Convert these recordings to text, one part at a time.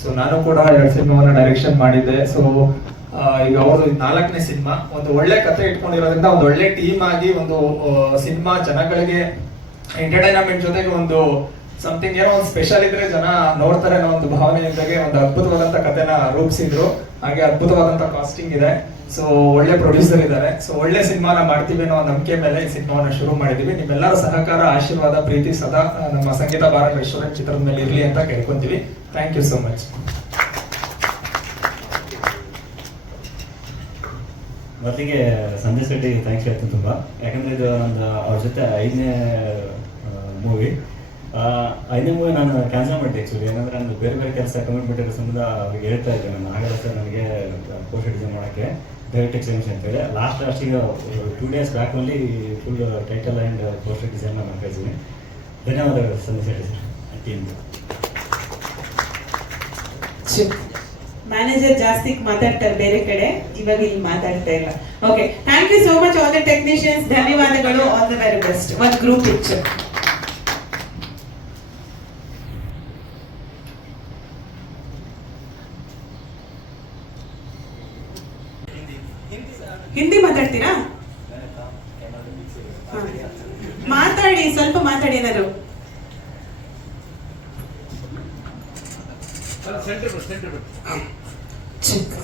So ನಾನು ಕೂಡ ಎರಡು ಸಿನಿಮಾವನ್ನ ಡೈರೆಕ್ಷನ್ ಮಾಡಿದ್ದೆ. ಸೊ ಈಗ ಅವ್ರದ್ದು ನಾಲ್ಕನೇ ಸಿನಿಮಾ, ಒಂದು ಒಳ್ಳೆ ಕತೆ ಇಟ್ಕೊಂಡಿರೋದ್ರಿಂದ ಒಂದು ಒಳ್ಳೆ ಟೀಮ್ ಆಗಿ ಒಂದು ಸಿನಿಮಾ ಜನಗಳಿಗೆ ಎಂಟರ್ಟೈನ್ಮೆಂಟ್ ಜೊತೆಗೆ ಒಂದು ಸಮಥಿಂಗ್ ಏನೋ ಒಂದು ಸ್ಪೆಷಲ್ ಇದ್ರೆ ಜನ ನೋಡ್ತಾರೆ ಅನ್ನೋ ಒಂದು ಭಾವನೆ ಜೊತೆಗೆ ಒಂದು ಅದ್ಭುತವಾದಂತ ಕಥೆನ ರೂಪಿಸಿದ್ರು. ಹಾಗೆ ಅದ್ಭುತವಾದಂತ ಕಾಸ್ಟಿಂಗ್ ಇದೆ. ಸೊ ಒಳ್ಳೆ ಪ್ರೊಡ್ಯೂಸರ್ ಇದ್ದಾರೆ. ಸೊ ಒಳ್ಳೆ ಸಿನಿಮಾನ ಮಾಡ್ತೀವಿ ಅನ್ನೋ ನಂಬಿಕೆ ಮೇಲೆ ಈ ಸಿನಿಮಾವನ್ನ ಶುರು ಮಾಡಿದೀವಿ. ನಿಮ್ಮೆಲ್ಲರ ಸಹಕಾರ, ಆಶೀರ್ವಾದ, ಪ್ರೀತಿ ಸದಾ ನಮ್ಮ ಸಂಗೀತ ರೆಸ್ಟೋರೆಂಟ್ ಚಿತ್ರದ ಮೇಲೆ ಇರಲಿ ಅಂತ ಕೇಳ್ಕೊಂತೀವಿ. ಥ್ಯಾಂಕ್ ಯು ಸೋ ಮಚ್ ಮೊದಲಿಗೆ ಸಂಜಯ್ ಶೆಟ್ಟಿ ಥ್ಯಾಂಕ್ಸ್ ಹೇಳ್ತೀನಿ ತುಂಬ. ಯಾಕಂದರೆ ಇದು ಒಂದು ಅವ್ರ ಜೊತೆ ಐದನೇ ಮೂವಿ ಐದನೇ ಮೂವಿ ನಾನು ಕ್ಯಾನ್ಸಲ್ ಮಾಡಿದೆ ಆ್ಯಕ್ಚುಲಿ ಏನಂದರೆ ನಾನು ಬೇರೆ ಬೇರೆ ಕೆಲಸ ಕಮಿಟ್ಮೆಂಟ್ ಇರೋ ಸಂಬಂಧ ಅವ್ರಿಗೆ ಹೇಳ್ತಾ ಇದ್ದೆ. ನಾನು ಆಗಲ್ಲ ಸರ್ ನನಗೆ ಪೋಸ್ಟ್ ಡಿಸೈನ್ ಮಾಡೋಕ್ಕೆ. ಡೈರೆಕ್ಟ್ ಅಂತ ಹೇಳಿ. ಲಾಸ್ಟ್ ಲಾಸ್ಟಿಗೆ two days back only full title and poster design ನಾನು ಇದ್ದೀನಿ. ಧನ್ಯವಾದಗಳು ಸಂಜಯ್ ಹೇಳಿ ಸರ್. ಟೀಮ್ ಮ್ಯಾನೇಜರ್ ಜಾಸ್ತಿ ಮಾತಾಡ್ತಾರೆ ಬೇರೆ ಕಡೆ. ಇವಾಗ ಇಲ್ಲಿ ಮಾತಾಡ್ತಾ ಇಲ್ಲ. Okay thank you so much all the technicians ಧನ್ಯವಾದಗಳು. ಆಲ್ ದ ವೆರಿ ಬೆಸ್ಟ್ ಒಂದು ಗ್ರೂಪ್ ಪಿಕ್ಚರ್ ಹಿಂದಿ ಮಾತಾಡ್ತೀರಾ ಹಾ. ಮಾತಾಡಿ ಸ್ವಲ್ಪ ಮಾತಾಡಿ ಏನಾದ್ರು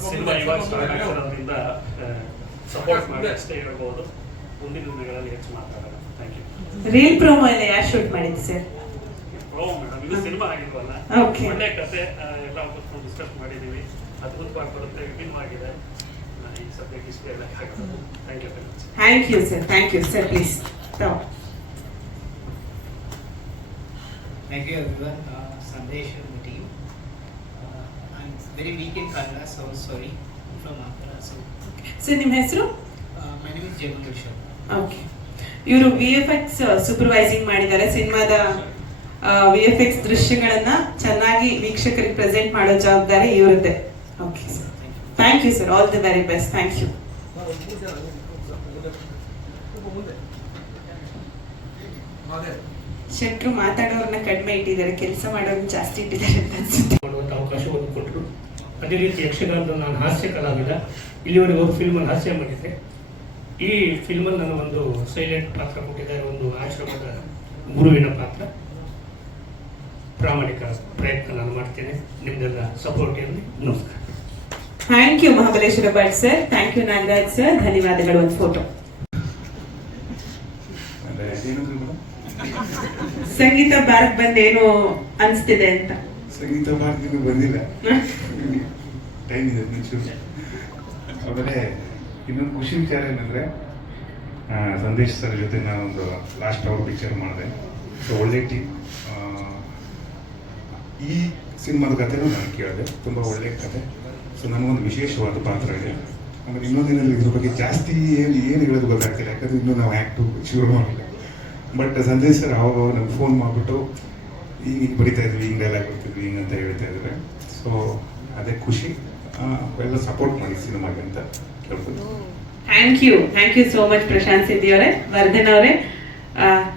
ಸಿನಿಮಾ ಇವಾಗ ಸ್ಟಾರ್ಟ್ ಆಗಿರೋದ್ರಿಂದ ಸಪೋರ್ಟ್ ಮಾಡಿ ಅಷ್ಟೇ ಹೇಳ್ಬೋದು ಮುಂದಿನ ದಿನಗಳಲ್ಲಿ ಹೆಚ್ಚು ಮಾತಾಡೋಣ ಥ್ಯಾಂಕ್ ಯು ರೀಲ್ ಪ್ರೋಮೋ ಎಲ್ಲ ಯಾರು ಶೂಟ್ ಮಾಡಿದ್ದು ಸರ್ ಪ್ರೋ ಮೇಡಮ್ ಇದು ಸಿನಿಮಾ ಆಗಿಲ್ವಲ್ಲ Okay. ಒಳ್ಳೆ ಕತೆ ಆ, ಎಲ್ಲ ಕೂತ್ಕೊಂಡು ಡಿಸ್ಕಸ್ ಮಾಡಿದ್ದೀವಿ. ಅದ್ಭುತವಾಗಿ ಬರುತ್ತೆ ವಿಭಿನ್ನವಾಗಿದೆ. ಈ ಸಬ್ಜೆಕ್ಟ್ ಇಷ್ಟೇ ಎಲ್ಲ thank you thank you sir thank you sir please Thank you everyone, uh, Sandesh and the team. Uh, I'm very weak in Kannada, so sorry. I'm from Andhra. So sir ನಿಮ್ಮ ಹೆಸರು? Uh, my name is Jamal Rishabh. Okay ಇವರು V F X supervising ಮಾಡಿದ್ದಾರೆ. ಸಿನಿಮಾದ V F X ದೃಶ್ಯಗಳನ್ನ ಚೆನ್ನಾಗಿ ವೀಕ್ಷಕರಿಗೆ present ಮಾಡೋ ಜವಾಬ್ದಾರಿ ಇವರದ್ದೇ. Okay sir thank you sir all the very best thank you ಶೆಟ್ರು ಮಾತಾಡೋರನ್ನ ಕಡಿಮೆ ಇಟ್ಟಿದ್ದಾರೆ. ಕೆಲಸ ಮಾಡೋರನ್ನ ಜಾಸ್ತಿ ಇಟ್ಟಿದ್ದಾರೆ ಅಂತ ಅನ್ಸುತ್ತೆ. ಅವಕಾಶವನ್ನು ಕೊಟ್ಟರು. ಅದೇ ರೀತಿ ಯಕ್ಷಗಾನದ ನಾನು ಹಾಸ್ಯ ಕಲಾವಿದ ಇಲ್ಲಿವರೆಗೆ ಒಂದು ಫಿಲ್ಮಲ್ಲಿ ಹಾಸ್ಯ ಮಾಡಿದ್ದೆ. ಈ ಫಿಲ್ಮಲ್ಲಿ ನಾನು ಒಂದು ಸೈಲೆಂಟ್ ಪಾತ್ರ ಕೊಟ್ಟಿದ್ದಾರೆ. ಒಂದು ಆಶ್ರಮದ ಗುರುವಿನ ಪಾತ್ರ. ಪ್ರಾಮಾಣಿಕ ಪ್ರಯತ್ನ ನಾನು ಮಾಡ್ತೇನೆ. ನಿಮ್ದೆಲ್ಲ ಸಪೋರ್ಟ್ ಇರಲಿ. ನಮಸ್ಕಾರ. Thank you Mahabaleshwara Bhat sir thank you Nagaraj sir ಧನ್ಯವಾದಗಳು ಒಂದು ಫೋಟೋ ಸಂಗೀತ ಭಾರತ್ ಬಂದೇನು ಅನಿಸ್ತಿದೆ ಅಂತ. ಸಂಗೀತ ಭಾರತಿಗೂ ಬಂದಿಲ್ಲ. ಟೈಮ್ ಇದೆ ಆಮೇಲೆ ಇನ್ನೊಂದು ಖುಷಿ ವಿಚಾರ ಏನಂದ್ರೆ ಸಂದೇಶ್ ಸರ್ ಜೊತೆ ನಾನೊಂದು ಲಾಸ್ಟ್ ಅವರ್ ಪಿಕ್ಚರ್ ಮಾಡಿದೆ. ಸೊ ಒಳ್ಳೆ ಟೀಮ್ ಈ ಸಿನಿಮಾದ ಕಥೆನೂ ನಾನು ಕೇಳಿದೆ. ತುಂಬ ಒಳ್ಳೆಯ ಕತೆ ಸೊ ನನಗೊಂದು ವಿಶೇಷವಾದ ಪಾತ್ರ ಇದೆ. ಆಮೇಲೆ ಇನ್ನೊಂದಿನಲ್ಲಿ ಇದ್ರ ಬಗ್ಗೆ ಜಾಸ್ತಿ ಏನು ಏನು ಹೇಳೋದು ಗೊತ್ತಾಗ್ತಿಲ್ಲ. ಯಾಕಂದ್ರೆ ಇನ್ನೂ ನಾವು ಆ್ಯಕ್ಟು ಶುರು ಮಾಡಿಲ್ಲ. ಬಟ್ ಸಂಜಯ್ ಸರ್ ಅವಾಗ ನಮ್ಗೆ ಫೋನ್ ಮಾಡಿಬಿಟ್ಟು, ಈಗ ಹಿಂಗೆ ಬರಿತಾ ಇದ್ವಿ ಹಿಂಗೆ ಡೈಲಾಗ್ ಬರ್ತಿದ್ವಿ ಹಿಂಗೆ ಅಂತ ಹೇಳ್ತಾ ಇದ್ದಾರೆ. ಸೊ ಅದೇ ಖುಷಿ. ಎಲ್ಲ ಸಪೋರ್ಟ್ ಮಾಡಿ ಸಿನಿಮಾಗೆ ಅಂತ ಕೇಳ್ಬೋದು. Thank you thank you so much Prashanth Siddi ಅವರೇ, ವರ್ಧನ್ ಅವರೇ.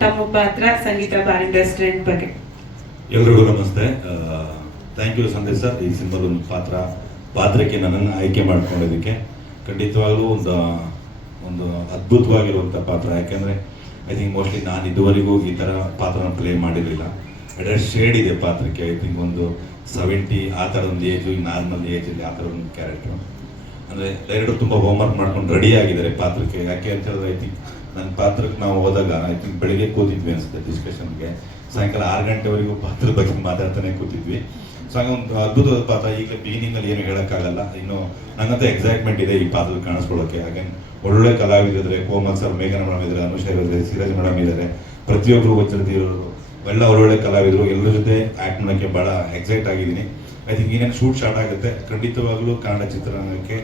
ತಮ್ಮ ಪಾತ್ರ ಸಂಗೀತ ಬಾರ್ ರೆಸ್ಟೋರೆಂಟ್ ಬಗ್ಗೆ. ಎಲ್ರಿಗೂ ನಮಸ್ತೆ. Thank you Sandesh. ಸರ್ ಈ ಸಿನಿಮಾದ ಒಂದು ಪಾತ್ರ, ಪಾತ್ರಕ್ಕೆ ನನ್ನನ್ನು ಆಯ್ಕೆ ಮಾಡ್ಕೊಂಡಿದ್ದಕ್ಕೆ. ಖಂಡಿತವಾಗ್ಲೂ ಒಂದು ಒಂದು ಅದ್ಭುತವಾಗಿರುವಂಥ ಪಾತ್ರ. ಯಾಕೆಂದರೆ ಐ ಥಿಂಕ್ ಮೋಸ್ಟ್ಲಿ ನಾನು ಇದುವರೆಗೂ ಈ ಥರ ಪಾತ್ರನ ಪ್ಲೇ ಮಾಡಿರಲಿಲ್ಲ. ಅಡ್ರೆ ಶೇಡ್ ಇದೆ ಪಾತ್ರಕ್ಕೆ. ಐ ಥಿಂಕ್ ಒಂದು ಸೆವೆಂಟಿ ಆ ಥರ ಒಂದು ಏಜು ನಾರ್ಮಲ್ ಏಜಲ್ಲಿ ಆ ಥರ ಒಂದು ಕ್ಯಾರೆಕ್ಟ್ರು ಅಂದರೆ, ಎರಡು ತುಂಬ ಹೋಮ್ವರ್ಕ್ ಮಾಡ್ಕೊಂಡು ರೆಡಿ ಆಗಿದ್ದಾರೆ ಪಾತ್ರಕ್ಕೆ. ಯಾಕೆ ಅಂತ ಹೇಳಿದ್ರೆ ಐ ಥಿಂಕ್ ನನ್ನ ಪಾತ್ರಕ್ಕೆ ನಾವು ಹೋದಾಗ ಐ ಥಿಂಕ್ ಬೆಳಿಗ್ಗೆ ಕೂತಿದ್ವಿ ಅನಿಸುತ್ತೆ ಡಿಸ್ಕಷನ್ಗೆ ಸಾಯಂಕಾಲ ಆರು ಗಂಟೆವರೆಗೂ ಪಾತ್ರದ ಬಗ್ಗೆ ಮಾತಾಡ್ತಾನೆ ಕೂತಿದ್ವಿ. ಸೊ, ಹಾಗೆ ಒಂದು ಅದ್ಭುತವಾದ ಪಾತ್ರ. ಈಗಲೇ ಬಿಗಿನಿಂಗಲ್ಲಿ ಏನು ಹೇಳೋಕ್ಕಾಗಲ್ಲ. ಇನ್ನು ನನ್ನಂತ ಎಕ್ಸೈಟ್ಮೆಂಟ್ ಇದೆ ಈ ಪಾತ್ರ ಕಾಣಿಸ್ಕೊಳ್ಳೋಕೆ. ಹಾಗೆ ಒಳ್ಳೊಳ್ಳೆ ಕಲಾವಿದಿದ್ದಾರೆ ಕೋಮಲ್ ಸರ್, ಮೇಘನ ಮೇಡಮ್ ಇದ್ದಾರೆ, ಅನುಷ ಇದ್ದಾರೆ, ಸಿರಾಜ್ ಮೇಡಮ್ ಇದ್ದಾರೆ. ಪ್ರತಿಯೊಬ್ಬರು ಇರೋರು ಎಲ್ಲ ಒಳ್ಳೊಳ್ಳೆ ಕಲಾವಿದರು. ಎಲ್ಲರ ಜೊತೆ ಆ್ಯಕ್ಟ್ ಮಾಡೋಕ್ಕೆ ಭಾಳ ಎಕ್ಸೈಟ್ ಆಗಿದ್ದೀನಿ. ಐ ಥಿಂಕ್ ಏನೇನು ಶೂಟ್ ಸ್ಟಾರ್ಟ್ ಆಗುತ್ತೆ. ಖಂಡಿತವಾಗ್ಲೂ ಕನ್ನಡ ಚಿತ್ರರಂಗಕ್ಕೆ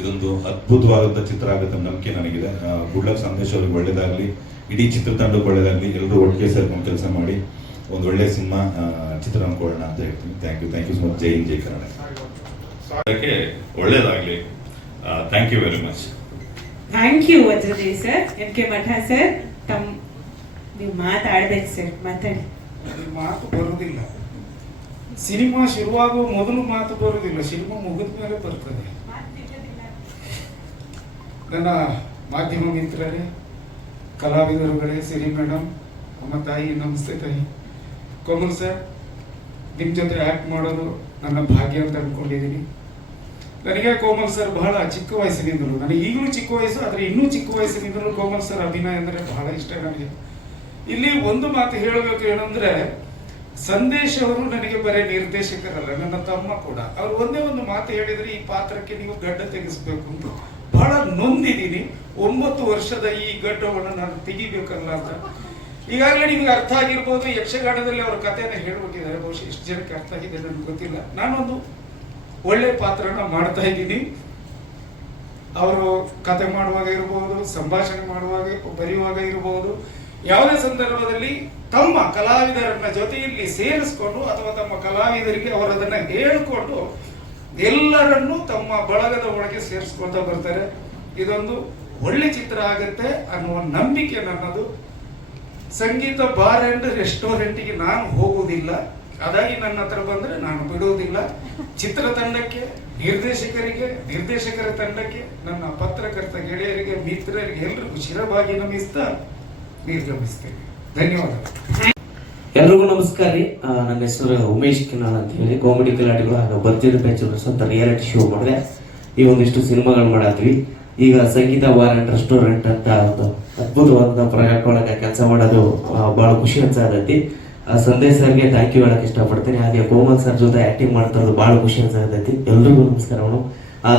ಇದೊಂದು ಅದ್ಭುತವಾದಂಥ ಚಿತ್ರ ಆಗುತ್ತೆ ನಂಬಿಕೆ ನನಗಿದೆ. ಗುಡ್ ಲಕ್ ಸಂದೇಶ್ ಅವ್ರಿಗೆ ಒಳ್ಳೇದಾಗಲಿ. ಇಡೀ ಚಿತ್ರತಂಡಕ್ಕೆ ಒಳ್ಳೇದಾಗಲಿ ಎಲ್ಲರೂ ಒಟ್ಟಿಗೆ ಸೇರ್ಕೊಂಡು ಕೆಲಸ ಮಾಡಿ ಒಂದು ಒಳ್ಳೆ ಸಿನಿಮಾ ಚಿತ್ರ ಅನ್ಕೊಳ್ಳೋಣ ಅಂತ ಹೇಳ್ತೀನಿ. Thank you thank you so much ಜೈ ಹಿಂದ್ ಜೈ ಕನ್ನಡ ಅದಕ್ಕೆ ಒಳ್ಳೇದಾಗಲಿ. Thank you very much thank you Vajrajay sir M K Math sir ತಮ್ಮ ನೀವು ಮಾತಾಡ್ಬೇಕು ಸರ್ ಮಾತಾಡಿ. ಅದ್ರ ಮಾತು ಬರೋದಿಲ್ಲ ಸಿನಿಮಾ ಶುರುವಾಗುವ ಮೊದಲು ಮಾತು ಬರುವುದಿಲ್ಲ. ಸಿನಿಮಾ ಮುಗಿದ ಮೇಲೆ ಬರ್ತದೆ. ನನ್ನ ಮಾಧ್ಯಮ ಮಿತ್ರರೇ ಕಲಾವಿದರುಗಳೇ ಸಿರಿ ಮೇಡಮ್ ನಮ್ಮ ತಾಯಿ, ನಮಸ್ತೆ ತಾಯಿ. ಕೋಮಲ್ ಸರ್ ನಿಮ್ಮ ಜೊತೆ ಆ್ಯಕ್ಟ್ ಮಾಡೋದು ನನ್ನ ಭಾಗ್ಯ ಅಂತ ಅಂದ್ಕೊಂಡಿದ್ದೀನಿ ನನಗೆ ಕೋಮಲ್ ಸರ್ ಬಹಳ ಚಿಕ್ಕ ವಯಸ್ಸಿನಿಂದಲೂ, ನನಗೆ ಈಗಲೂ ಚಿಕ್ಕ ವಯಸ್ಸು, ಆದರೆ ಇನ್ನೂ ಚಿಕ್ಕ ವಯಸ್ಸಿನಿಂದಲೂ ಕೋಮಲ್ ಸರ್ ಅಭಿನಯ ಅಂದರೆ ಬಹಳ ಇಷ್ಟ ನನಗೆ. ಇಲ್ಲಿ ಒಂದು ಮಾತು ಹೇಳಬೇಕು ಏನಂದ್ರೆ, ಸಂದೇಶ್ ಅವರು ನನಗೆ ಬರೀ ನಿರ್ದೇಶಕರಲ್ಲ, ನನ್ನ ತಮ್ಮ ಕೂಡ. ಅವ್ರು ಒಂದೇ ಒಂದು ಮಾತು ಹೇಳಿದ್ರೆ ಈ ಪಾತ್ರಕ್ಕೆ ನೀವು ಗಡ್ಡ ತೆಗೆಸಬೇಕು ಅಂತ. ಬಹಳ ನೊಂದಿದ್ದೀನಿ. ಒಂಬತ್ತು ವರ್ಷದ ಈ ಘಟ್ಟವನ್ನು ನಾನು ತೆಗಿಬೇಕಲ್ಲ ಅಂತ ಈಗಾಗಲೇ ನಿಮ್ಗೆ ಅರ್ಥ ಆಗಿರ್ಬೋದು ಯಕ್ಷಗಾನದಲ್ಲಿ ಅವ್ರ ಕಥೆಯನ್ನು ಹೇಳ್ಬಿಟ್ಟಿದ್ದಾರೆ. ಬಹುಶಃ ಎಷ್ಟು ಜನಕ್ಕೆ ಅರ್ಥ ಆಗಿದೆ ನನಗೆ ಗೊತ್ತಿಲ್ಲ. ನಾನೊಂದು ಒಳ್ಳೆ ಪಾತ್ರನ ಮಾಡ್ತಾ ಇದ್ದೀನಿ. ಅವರು ಕತೆ ಮಾಡುವಾಗ ಇರಬಹುದು ಸಂಭಾಷಣೆ ಮಾಡುವಾಗ ಬರೆಯುವಾಗ ಇರಬಹುದು ಯಾವುದೇ ಸಂದರ್ಭದಲ್ಲಿ ತಮ್ಮ ಕಲಾವಿದರನ್ನ ಜೊತೆಯಲ್ಲಿ ಸೇರಿಸ್ಕೊಂಡು ಅಥವಾ ತಮ್ಮ ಕಲಾವಿದರಿಗೆ ಅವರದನ್ನ ಹೇಳ್ಕೊಂಡು ಎಲ್ಲರನ್ನೂ ತಮ್ಮ ಬಳಗದ ಒಳಗೆ ಸೇರಿಸ್ಕೊಳ್ತಾ ಬರ್ತಾರೆ. ಇದೊಂದು ಒಳ್ಳೆ ಚಿತ್ರ ಆಗುತ್ತೆ ಅನ್ನುವ ನಂಬಿಕೆ ನನ್ನದು. ಸಂಗೀತ ಬಾರ್ ಅಂಡ್ ರೆಸ್ಟೋರೆಂಟ್ಗೆ ನಾನು ಹೋಗುವುದಿಲ್ಲ. ಅದಾಗಿ ನನ್ನ ಹತ್ರ ಬಂದ್ರೆ ನಾನು ಬಿಡುವುದಿಲ್ಲ ಚಿತ್ರತಂಡಕ್ಕೆ ನಿರ್ದೇಶಕರಿಗೆ, ನಿರ್ದೇಶಕರ ತಂಡಕ್ಕೆ, ನನ್ನ ಪತ್ರಕರ್ತ ಗೆಳೆಯರಿಗೆ, ಮಿತ್ರರಿಗೆ ಎಲ್ರಿಗೂ ಶಿರವಾಗಿ ನಮಿಸ್ತಾ ನಿರ್ಗಮಿಸ್ತೇನೆ. ಧನ್ಯವಾದಗಳು. ಎಲ್ರಿಗೂ ನಮಸ್ಕಾರ ರೀ. ನನ್ನ ಹೆಸರು ಉಮೇಶ್ ಕಿನ್ನಾಳ್ ಅಂತ ಹೇಳಿ. ಕಾಮಿಡಿ ಕಿಲಾಡಿಗಳು ಹಾಗೂ ಬರ್ಜರಿ ಬ್ಯಾಚುಲರ್ಸ್ ಅಂತ ರಿಯಾಲಿಟಿ ಶೋ ಮಾಡಿದೆ ಈ ಒಂದಿಷ್ಟು ಸಿನಿಮಾಗಳು ಮಾಡಾದ್ವಿ ಈಗ ಸಂಗೀತ ಬಾರ್ ಅಂಡ್ ರೆಸ್ಟೋರೆಂಟ್ ಅಂತ ಒಂದು ಅದ್ಭುತವಾದ ಒಳಗೆ ಕೆಲಸ ಮಾಡೋದು ಭಾಳ ಖುಷಿ ಅನ್ಸಾದೈತಿ ಸಂದೇಶ್ ಸರ್ಗೆ ಥ್ಯಾಂಕ್ ಯು ಹೇಳಕ್ ಇಷ್ಟಪಡ್ತೀನಿ. ಹಾಗೆ ಕೋಮಲ್ ಸರ್ ಜೊತೆ ಆಕ್ಟಿಂಗ್ ಮಾಡ್ತಾ ಇರೋದು ಬಹಳ ಖುಷಿ ಅನ್ಸಾದೈತಿ ಎಲ್ರಿಗೂ ನಮಸ್ಕಾರ madam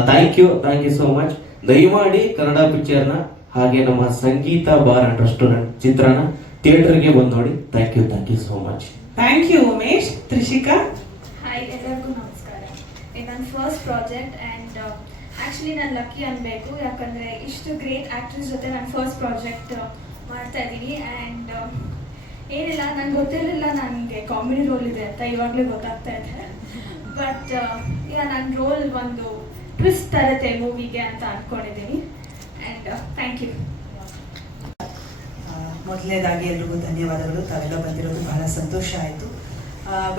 thank you thank you so much ದಯಮಾಡಿ ಕನ್ನಡ ಪಿಕ್ಚರ್ನ ಹಾಗೆ ನಮ್ಮ ಸಂಗೀತ ಬಾರ್ ಅಂಡ್ ರೆಸ್ಟೋರೆಂಟ್ ಚಿತ್ರನ ಥಿಯೇಟರ್ಗೆ ಬಂದು ನೋಡಿ. Thank you thank you so much thank you Umesh. Trishika? Hi ಎಲ್ಲರಿಗೂ ನಮಸ್ಕಾರ. ಇದು ನನ್ನ ಫಸ್ಟ್ ಪ್ರಾಜೆಕ್ಟ್ ಆ್ಯಂಡ್ ಆ್ಯಕ್ಚುಲಿ ನಾನು ಲಕ್ಕಿ ಅನ್ಬೇಕು. ಯಾಕಂದರೆ ಇಷ್ಟು ಗ್ರೇಟ್ ಆ್ಯಕ್ಟ್ರೆಸ್ ಜೊತೆ ನಾನು ಫಸ್ಟ್ ಪ್ರಾಜೆಕ್ಟ್ ಮಾಡ್ತಾ ಇದ್ದೀನಿ. ಆ್ಯಂಡ್ ಏನಿಲ್ಲ ನಂಗೆ ಗೊತ್ತಿರಲಿಲ್ಲ ನನಗೆ ಕಾಮಿಡಿ ರೋಲ್ ಇದೆ ಅಂತ. ಇವಾಗಲೇ ಗೊತ್ತಾಗ್ತಾ ಇದೆ. ಬಟ್ ಯಾ ನನ್ನ ರೋಲ್ ಒಂದು ಟ್ವಿಸ್ಟ್ ತರುತ್ತೆ ಮೂವಿಗೆ ಅಂತ ಅಂದ್ಕೊಂಡಿದ್ದೀನಿ ಆ್ಯಂಡ್ ಥ್ಯಾಂಕ್ ಯು ಮೊದಲನೇದಾಗಿ ಎಲ್ರಿಗೂ ಧನ್ಯವಾದಗಳು. ತಾವೆಲ್ಲ ಬಂದಿರೋದು ಬಹಳ ಸಂತೋಷ ಆಯಿತು.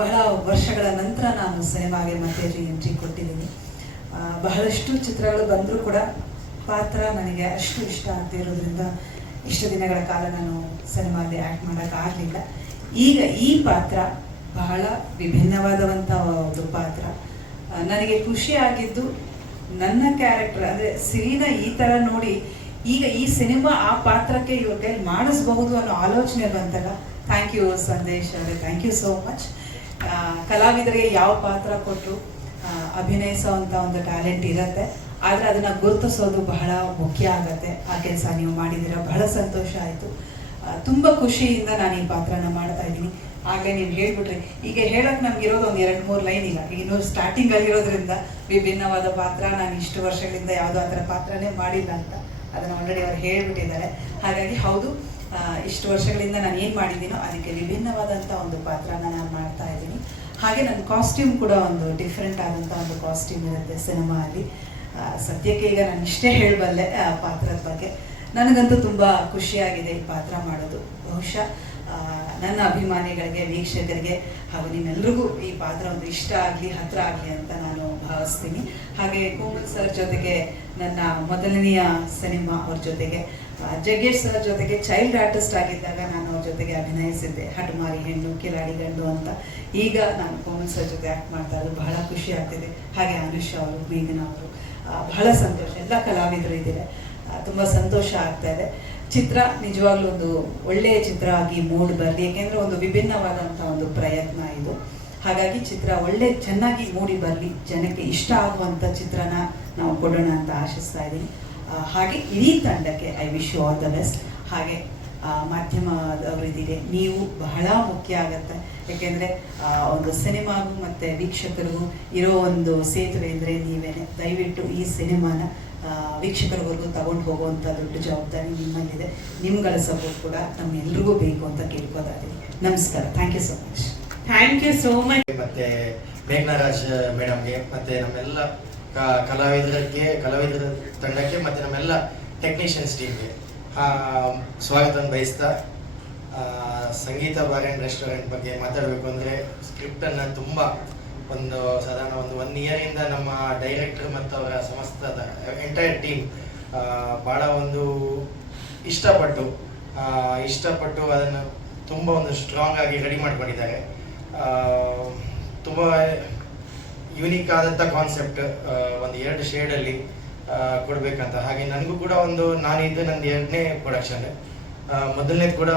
ಬಹಳ ವರ್ಷಗಳ ನಂತರ ನಾನು ಸಿನಿಮಾಗೆ ಮತ್ತೆ ರೀ ಎಂಟ್ರಿ ಕೊಟ್ಟಿದ್ದೀನಿ ಬಹಳಷ್ಟು ಚಿತ್ರಗಳು ಬಂದರೂ ಕೂಡ ಪಾತ್ರ ನನಗೆ ಅಷ್ಟು ಇಷ್ಟ ಆಗ್ತಿರೋದ್ರಿಂದ ಇಷ್ಟು ದಿನಗಳ ಕಾಲ ನಾನು ಸಿನಿಮಾದಲ್ಲಿ ಆ್ಯಕ್ಟ್ ಮಾಡೋಕ್ಕಾಗಲಿಲ್ಲ ಈಗ ಈ ಪಾತ್ರ ಬಹಳ ವಿಭಿನ್ನವಾದವಂಥ ಒಂದು ಪಾತ್ರ. ನನಗೆ ಖುಷಿ ಆಗಿದ್ದು ನನ್ನ ಕ್ಯಾರೆಕ್ಟರ್ ಅಂದರೆ ಸಿರಿನ ಈ ಥರ ನೋಡಿ ಈಗ ಈ ಸಿನಿಮಾ ಆ ಪಾತ್ರಕ್ಕೆ ಇವ್ರ ಕೈಲಿ ಮಾಡಿಸ್ಬಹುದು ಅನ್ನೋ ಆಲೋಚನೆ ಬಂತಲ್ಲ? ಥ್ಯಾಂಕ್ ಯು ಸಂದೇಶ್ ಅವರೇ. ಥ್ಯಾಂಕ್ ಯು ಸೋ ಮಚ್ ಕಲಾವಿದರಿಗೆ ಯಾವ ಪಾತ್ರ ಕೊಟ್ಟರು ಅಭಿನಯಿಸೋವಂಥ ಒಂದು ಟ್ಯಾಲೆಂಟ್ ಇರುತ್ತೆ, ಆದರೆ ಅದನ್ನು ಗುರುತಿಸೋದು ಬಹಳ ಮುಖ್ಯ ಆಗತ್ತೆ. ಆ ಕೆಲಸ ನೀವು ಮಾಡಿದಿರ ಬಹಳ ಸಂತೋಷ ಆಯಿತು. ತುಂಬ ಖುಷಿಯಿಂದ ನಾನು ಈ ಪಾತ್ರನ ಮಾಡ್ತಾ ಇದ್ದೀನಿ. ಆಗಲೇ ನೀವು ಹೇಳ್ಬಿಟ್ರಿ. ಈಗ ಹೇಳೋಕೆ ನಮ್ಗೆ ಇರೋದು ಒಂದು ಎರಡು ಮೂರು ಲೈನ್ ಇಲ್ಲ ಇನ್ನು ಸ್ಟಾರ್ಟಿಂಗ್ ಆಗಿರೋದ್ರಿಂದ ವಿಭಿನ್ನವಾದ ಪಾತ್ರ, ನಾನು ಇಷ್ಟು ವರ್ಷಗಳಿಂದ ಯಾವುದೋ ಆ ಥರ ಪಾತ್ರನೇ ಮಾಡಿಲ್ಲ ಅಂತ. ಅದನ್ನು ಆಲ್ರೆಡಿ ಅವ್ರು ಹೇಳಿಬಿಟ್ಟಿದ್ದಾರೆ. ಹಾಗಾಗಿ ಹೌದು ಇಷ್ಟು ವರ್ಷಗಳಿಂದ ನಾನು ಏನು ಮಾಡಿದ್ದೀನೋ ಅದಕ್ಕೆ ವಿಭಿನ್ನವಾದಂಥ ಒಂದು ಪಾತ್ರನ ನಾನು ಮಾಡ್ತಾ ಇದ್ದೀನಿ. ಹಾಗೆ ನನ್ನ ಕಾಸ್ಟ್ಯೂಮ್ ಕೂಡ ಒಂದು ಡಿಫ್ರೆಂಟ್ ಆದಂಥ ಒಂದು ಕಾಸ್ಟ್ಯೂಮ್ ಇರುತ್ತೆ ಸಿನಿಮಾ ಅಲ್ಲಿ ಸದ್ಯಕ್ಕೆ ಈಗ ನಾನು ಇಷ್ಟೇ ಹೇಳಬಲ್ಲೆ, ಆ, ಪಾತ್ರದ ಬಗ್ಗೆ. ನನಗಂತೂ ತುಂಬ ಖುಷಿಯಾಗಿದೆ ಈ ಪಾತ್ರ ಮಾಡೋದು. ಬಹುಶಃ ನನ್ನ ಅಭಿಮಾನಿಗಳಿಗೆ, ವೀಕ್ಷಕರಿಗೆ ಹಾಗೂ ನಿಮ್ಮೆಲ್ಲರಿಗೂ ಈ ಪಾತ್ರ ಒಂದು ಇಷ್ಟ ಆಗಲಿ, ಹತ್ರ ಆಗಲಿ ಅಂತ ನಾನು ಭಾವಿಸ್ತೀನಿ. ಹಾಗೆ ಕೋಮಲ್ ಸರ್ ಜೊತೆಗೆ ನನ್ನ ಮೊದಲನೆಯ ಸಿನಿಮಾ ಅವ್ರ ಜೊತೆಗೆ ಜಗ್ಗೇಶ್ ಸರ್ ಜೊತೆಗೆ ಚೈಲ್ಡ್ ಆರ್ಟಿಸ್ಟ್ ಆಗಿದ್ದಾಗ ನಾನು ಅವ್ರ ಜೊತೆಗೆ ಅಭಿನಯಿಸಿದ್ದೆ. ಹಟುಮಾರಿ ಹೆಣ್ಣು, ಕಿಲಾಡಿ ಗಂಡು ಅಂತ. ಈಗ ನಾನು ಕೋಮಲ್ ಸರ್ ಜೊತೆ ಆ್ಯಕ್ಟ್ ಮಾಡ್ತಾ ಇರೋದು ಬಹಳ ಖುಷಿ ಆಗ್ತಿದೆ. ಹಾಗೆ ಅನುಷ್ ಅವರು, ಮೇಘನಾ ಅವರು ಬಹಳ ಸಂತೋಷ. ಎಲ್ಲ ಕಲಾವಿದರು ಇದ್ದಾರೆ. ತುಂಬ ಸಂತೋಷ ಆಗ್ತಾ ಇದೆ. ಚಿತ್ರ ನಿಜವಾಗ್ಲೂ ಒಂದು ಒಳ್ಳೆಯ ಚಿತ್ರ ಆಗಿ ಮೂಡ್ ಬರಲಿ, ಯಾಕೆಂದ್ರೆ ಒಂದು ವಿಭಿನ್ನವಾದಂಥ ಒಂದು ಪ್ರಯತ್ನ ಇದು. ಹಾಗಾಗಿ ಚಿತ್ರ ಒಳ್ಳೆ ಚೆನ್ನಾಗಿ ಮೂಡಿ ಬರಲಿ, ಜನಕ್ಕೆ ಇಷ್ಟ ಆಗುವಂಥ ಚಿತ್ರನ ನಾವು ಕೊಡೋಣ ಅಂತ ಆಶಿಸ್ತಾ ಇದ್ದೀನಿ. ಹಾಗೆ ಇಡೀ ತಂಡಕ್ಕೆ I wish you all the best ಹಾಗೆ ಮಾಧ್ಯಮದವರಿದ್ದೀರಿ ನೀವು ಬಹಳ ಮುಖ್ಯ ಆಗತ್ತೆ. ಯಾಕೆಂದ್ರೆ ಒಂದು ಸಿನಿಮಾಗೂ ಮತ್ತೆ ವೀಕ್ಷಕರಿಗೂ ಇರೋ ಒಂದು ಸೇತುವೆ ಅಂದರೆ ನೀವೇನೆ. ದಯವಿಟ್ಟು ಈ ಸಿನಿಮಾನ ವೀಕ್ಷಕರವರೆಗೂ ತಗೊಂಡು ಹೋಗುವಂಥ ದೊಡ್ಡ ಜವಾಬ್ದಾರಿ ನಿಮ್ಮಲ್ಲಿದೆ. ನಿಮ್ಗಳ ಸಪೋರ್ಟ್ ಕೂಡ ನಮ್ಮೆಲ್ರಿಗೂ ಬೇಕು ಅಂತ ಕೇಳ್ಕೋದಾಗಿದೆ ನಮಸ್ಕಾರ. Thank you so much thank you so much ಮತ್ತೆ ಮೇಘನಾರಾಜ್ ಮೇಡಮ್ಗೆ ಮತ್ತೆ ನಮ್ಮೆಲ್ಲ ಕಲಾವಿದರಕ್ಕೆ ಕಲಾವಿದರಿಗೆ ಕಲಾವಿದರ ತಂಡಕ್ಕೆ ಮತ್ತೆ ನಮ್ಮೆಲ್ಲ ಟೆಕ್ನಿಷಿಯನ್ಸ್ ಟೀಮ್ಗೆ ಸ್ವಾಗತ ಬಯಸ್ತಾ ಆ, ಸಂಗೀತ ಬಾರ್ ಆ್ಯಂಡ್ ರೆಸ್ಟೋರೆಂಟ್ ಬಗ್ಗೆ ಮಾತಾಡಬೇಕು ಅಂದರೆ ಸ್ಕ್ರಿಪ್ಟನ್ನು ತುಂಬ ಒಂದು ಸಾಧಾರಣ ಒಂದು ಒನ್ ಇಯರಿಂದ ನಮ್ಮ ಡೈರೆಕ್ಟರ್ ಮತ್ತು ಅವರ ಸಮಸ್ತ ಎಂಟೈರ್ ಟೀಮ್ ಭಾಳ ಒಂದು ಇಷ್ಟಪಟ್ಟು ಇಷ್ಟಪಟ್ಟು ಅದನ್ನು ತುಂಬ ಒಂದು ಸ್ಟ್ರಾಂಗ್ ಆಗಿ ರೆಡಿ ಮಾಡಿಕೊಂಡಿದ್ದಾರೆ. ತುಂಬ ಯುನೀಕ್ ಆದಂಥ ಕಾನ್ಸೆಪ್ಟ್ ಒಂದು ಎರಡು ಶೇಡಲ್ಲಿ ಕೊಡಬೇಕಂತ. ಹಾಗೆ ನನಗೂ ಕೂಡ ಒಂದು, ನಾನಿದ್ದು ನಂದು ಎರಡನೇ ಪ್ರೊಡಕ್ಷನ್ ಮೊದಲನೇದು ಕೂಡ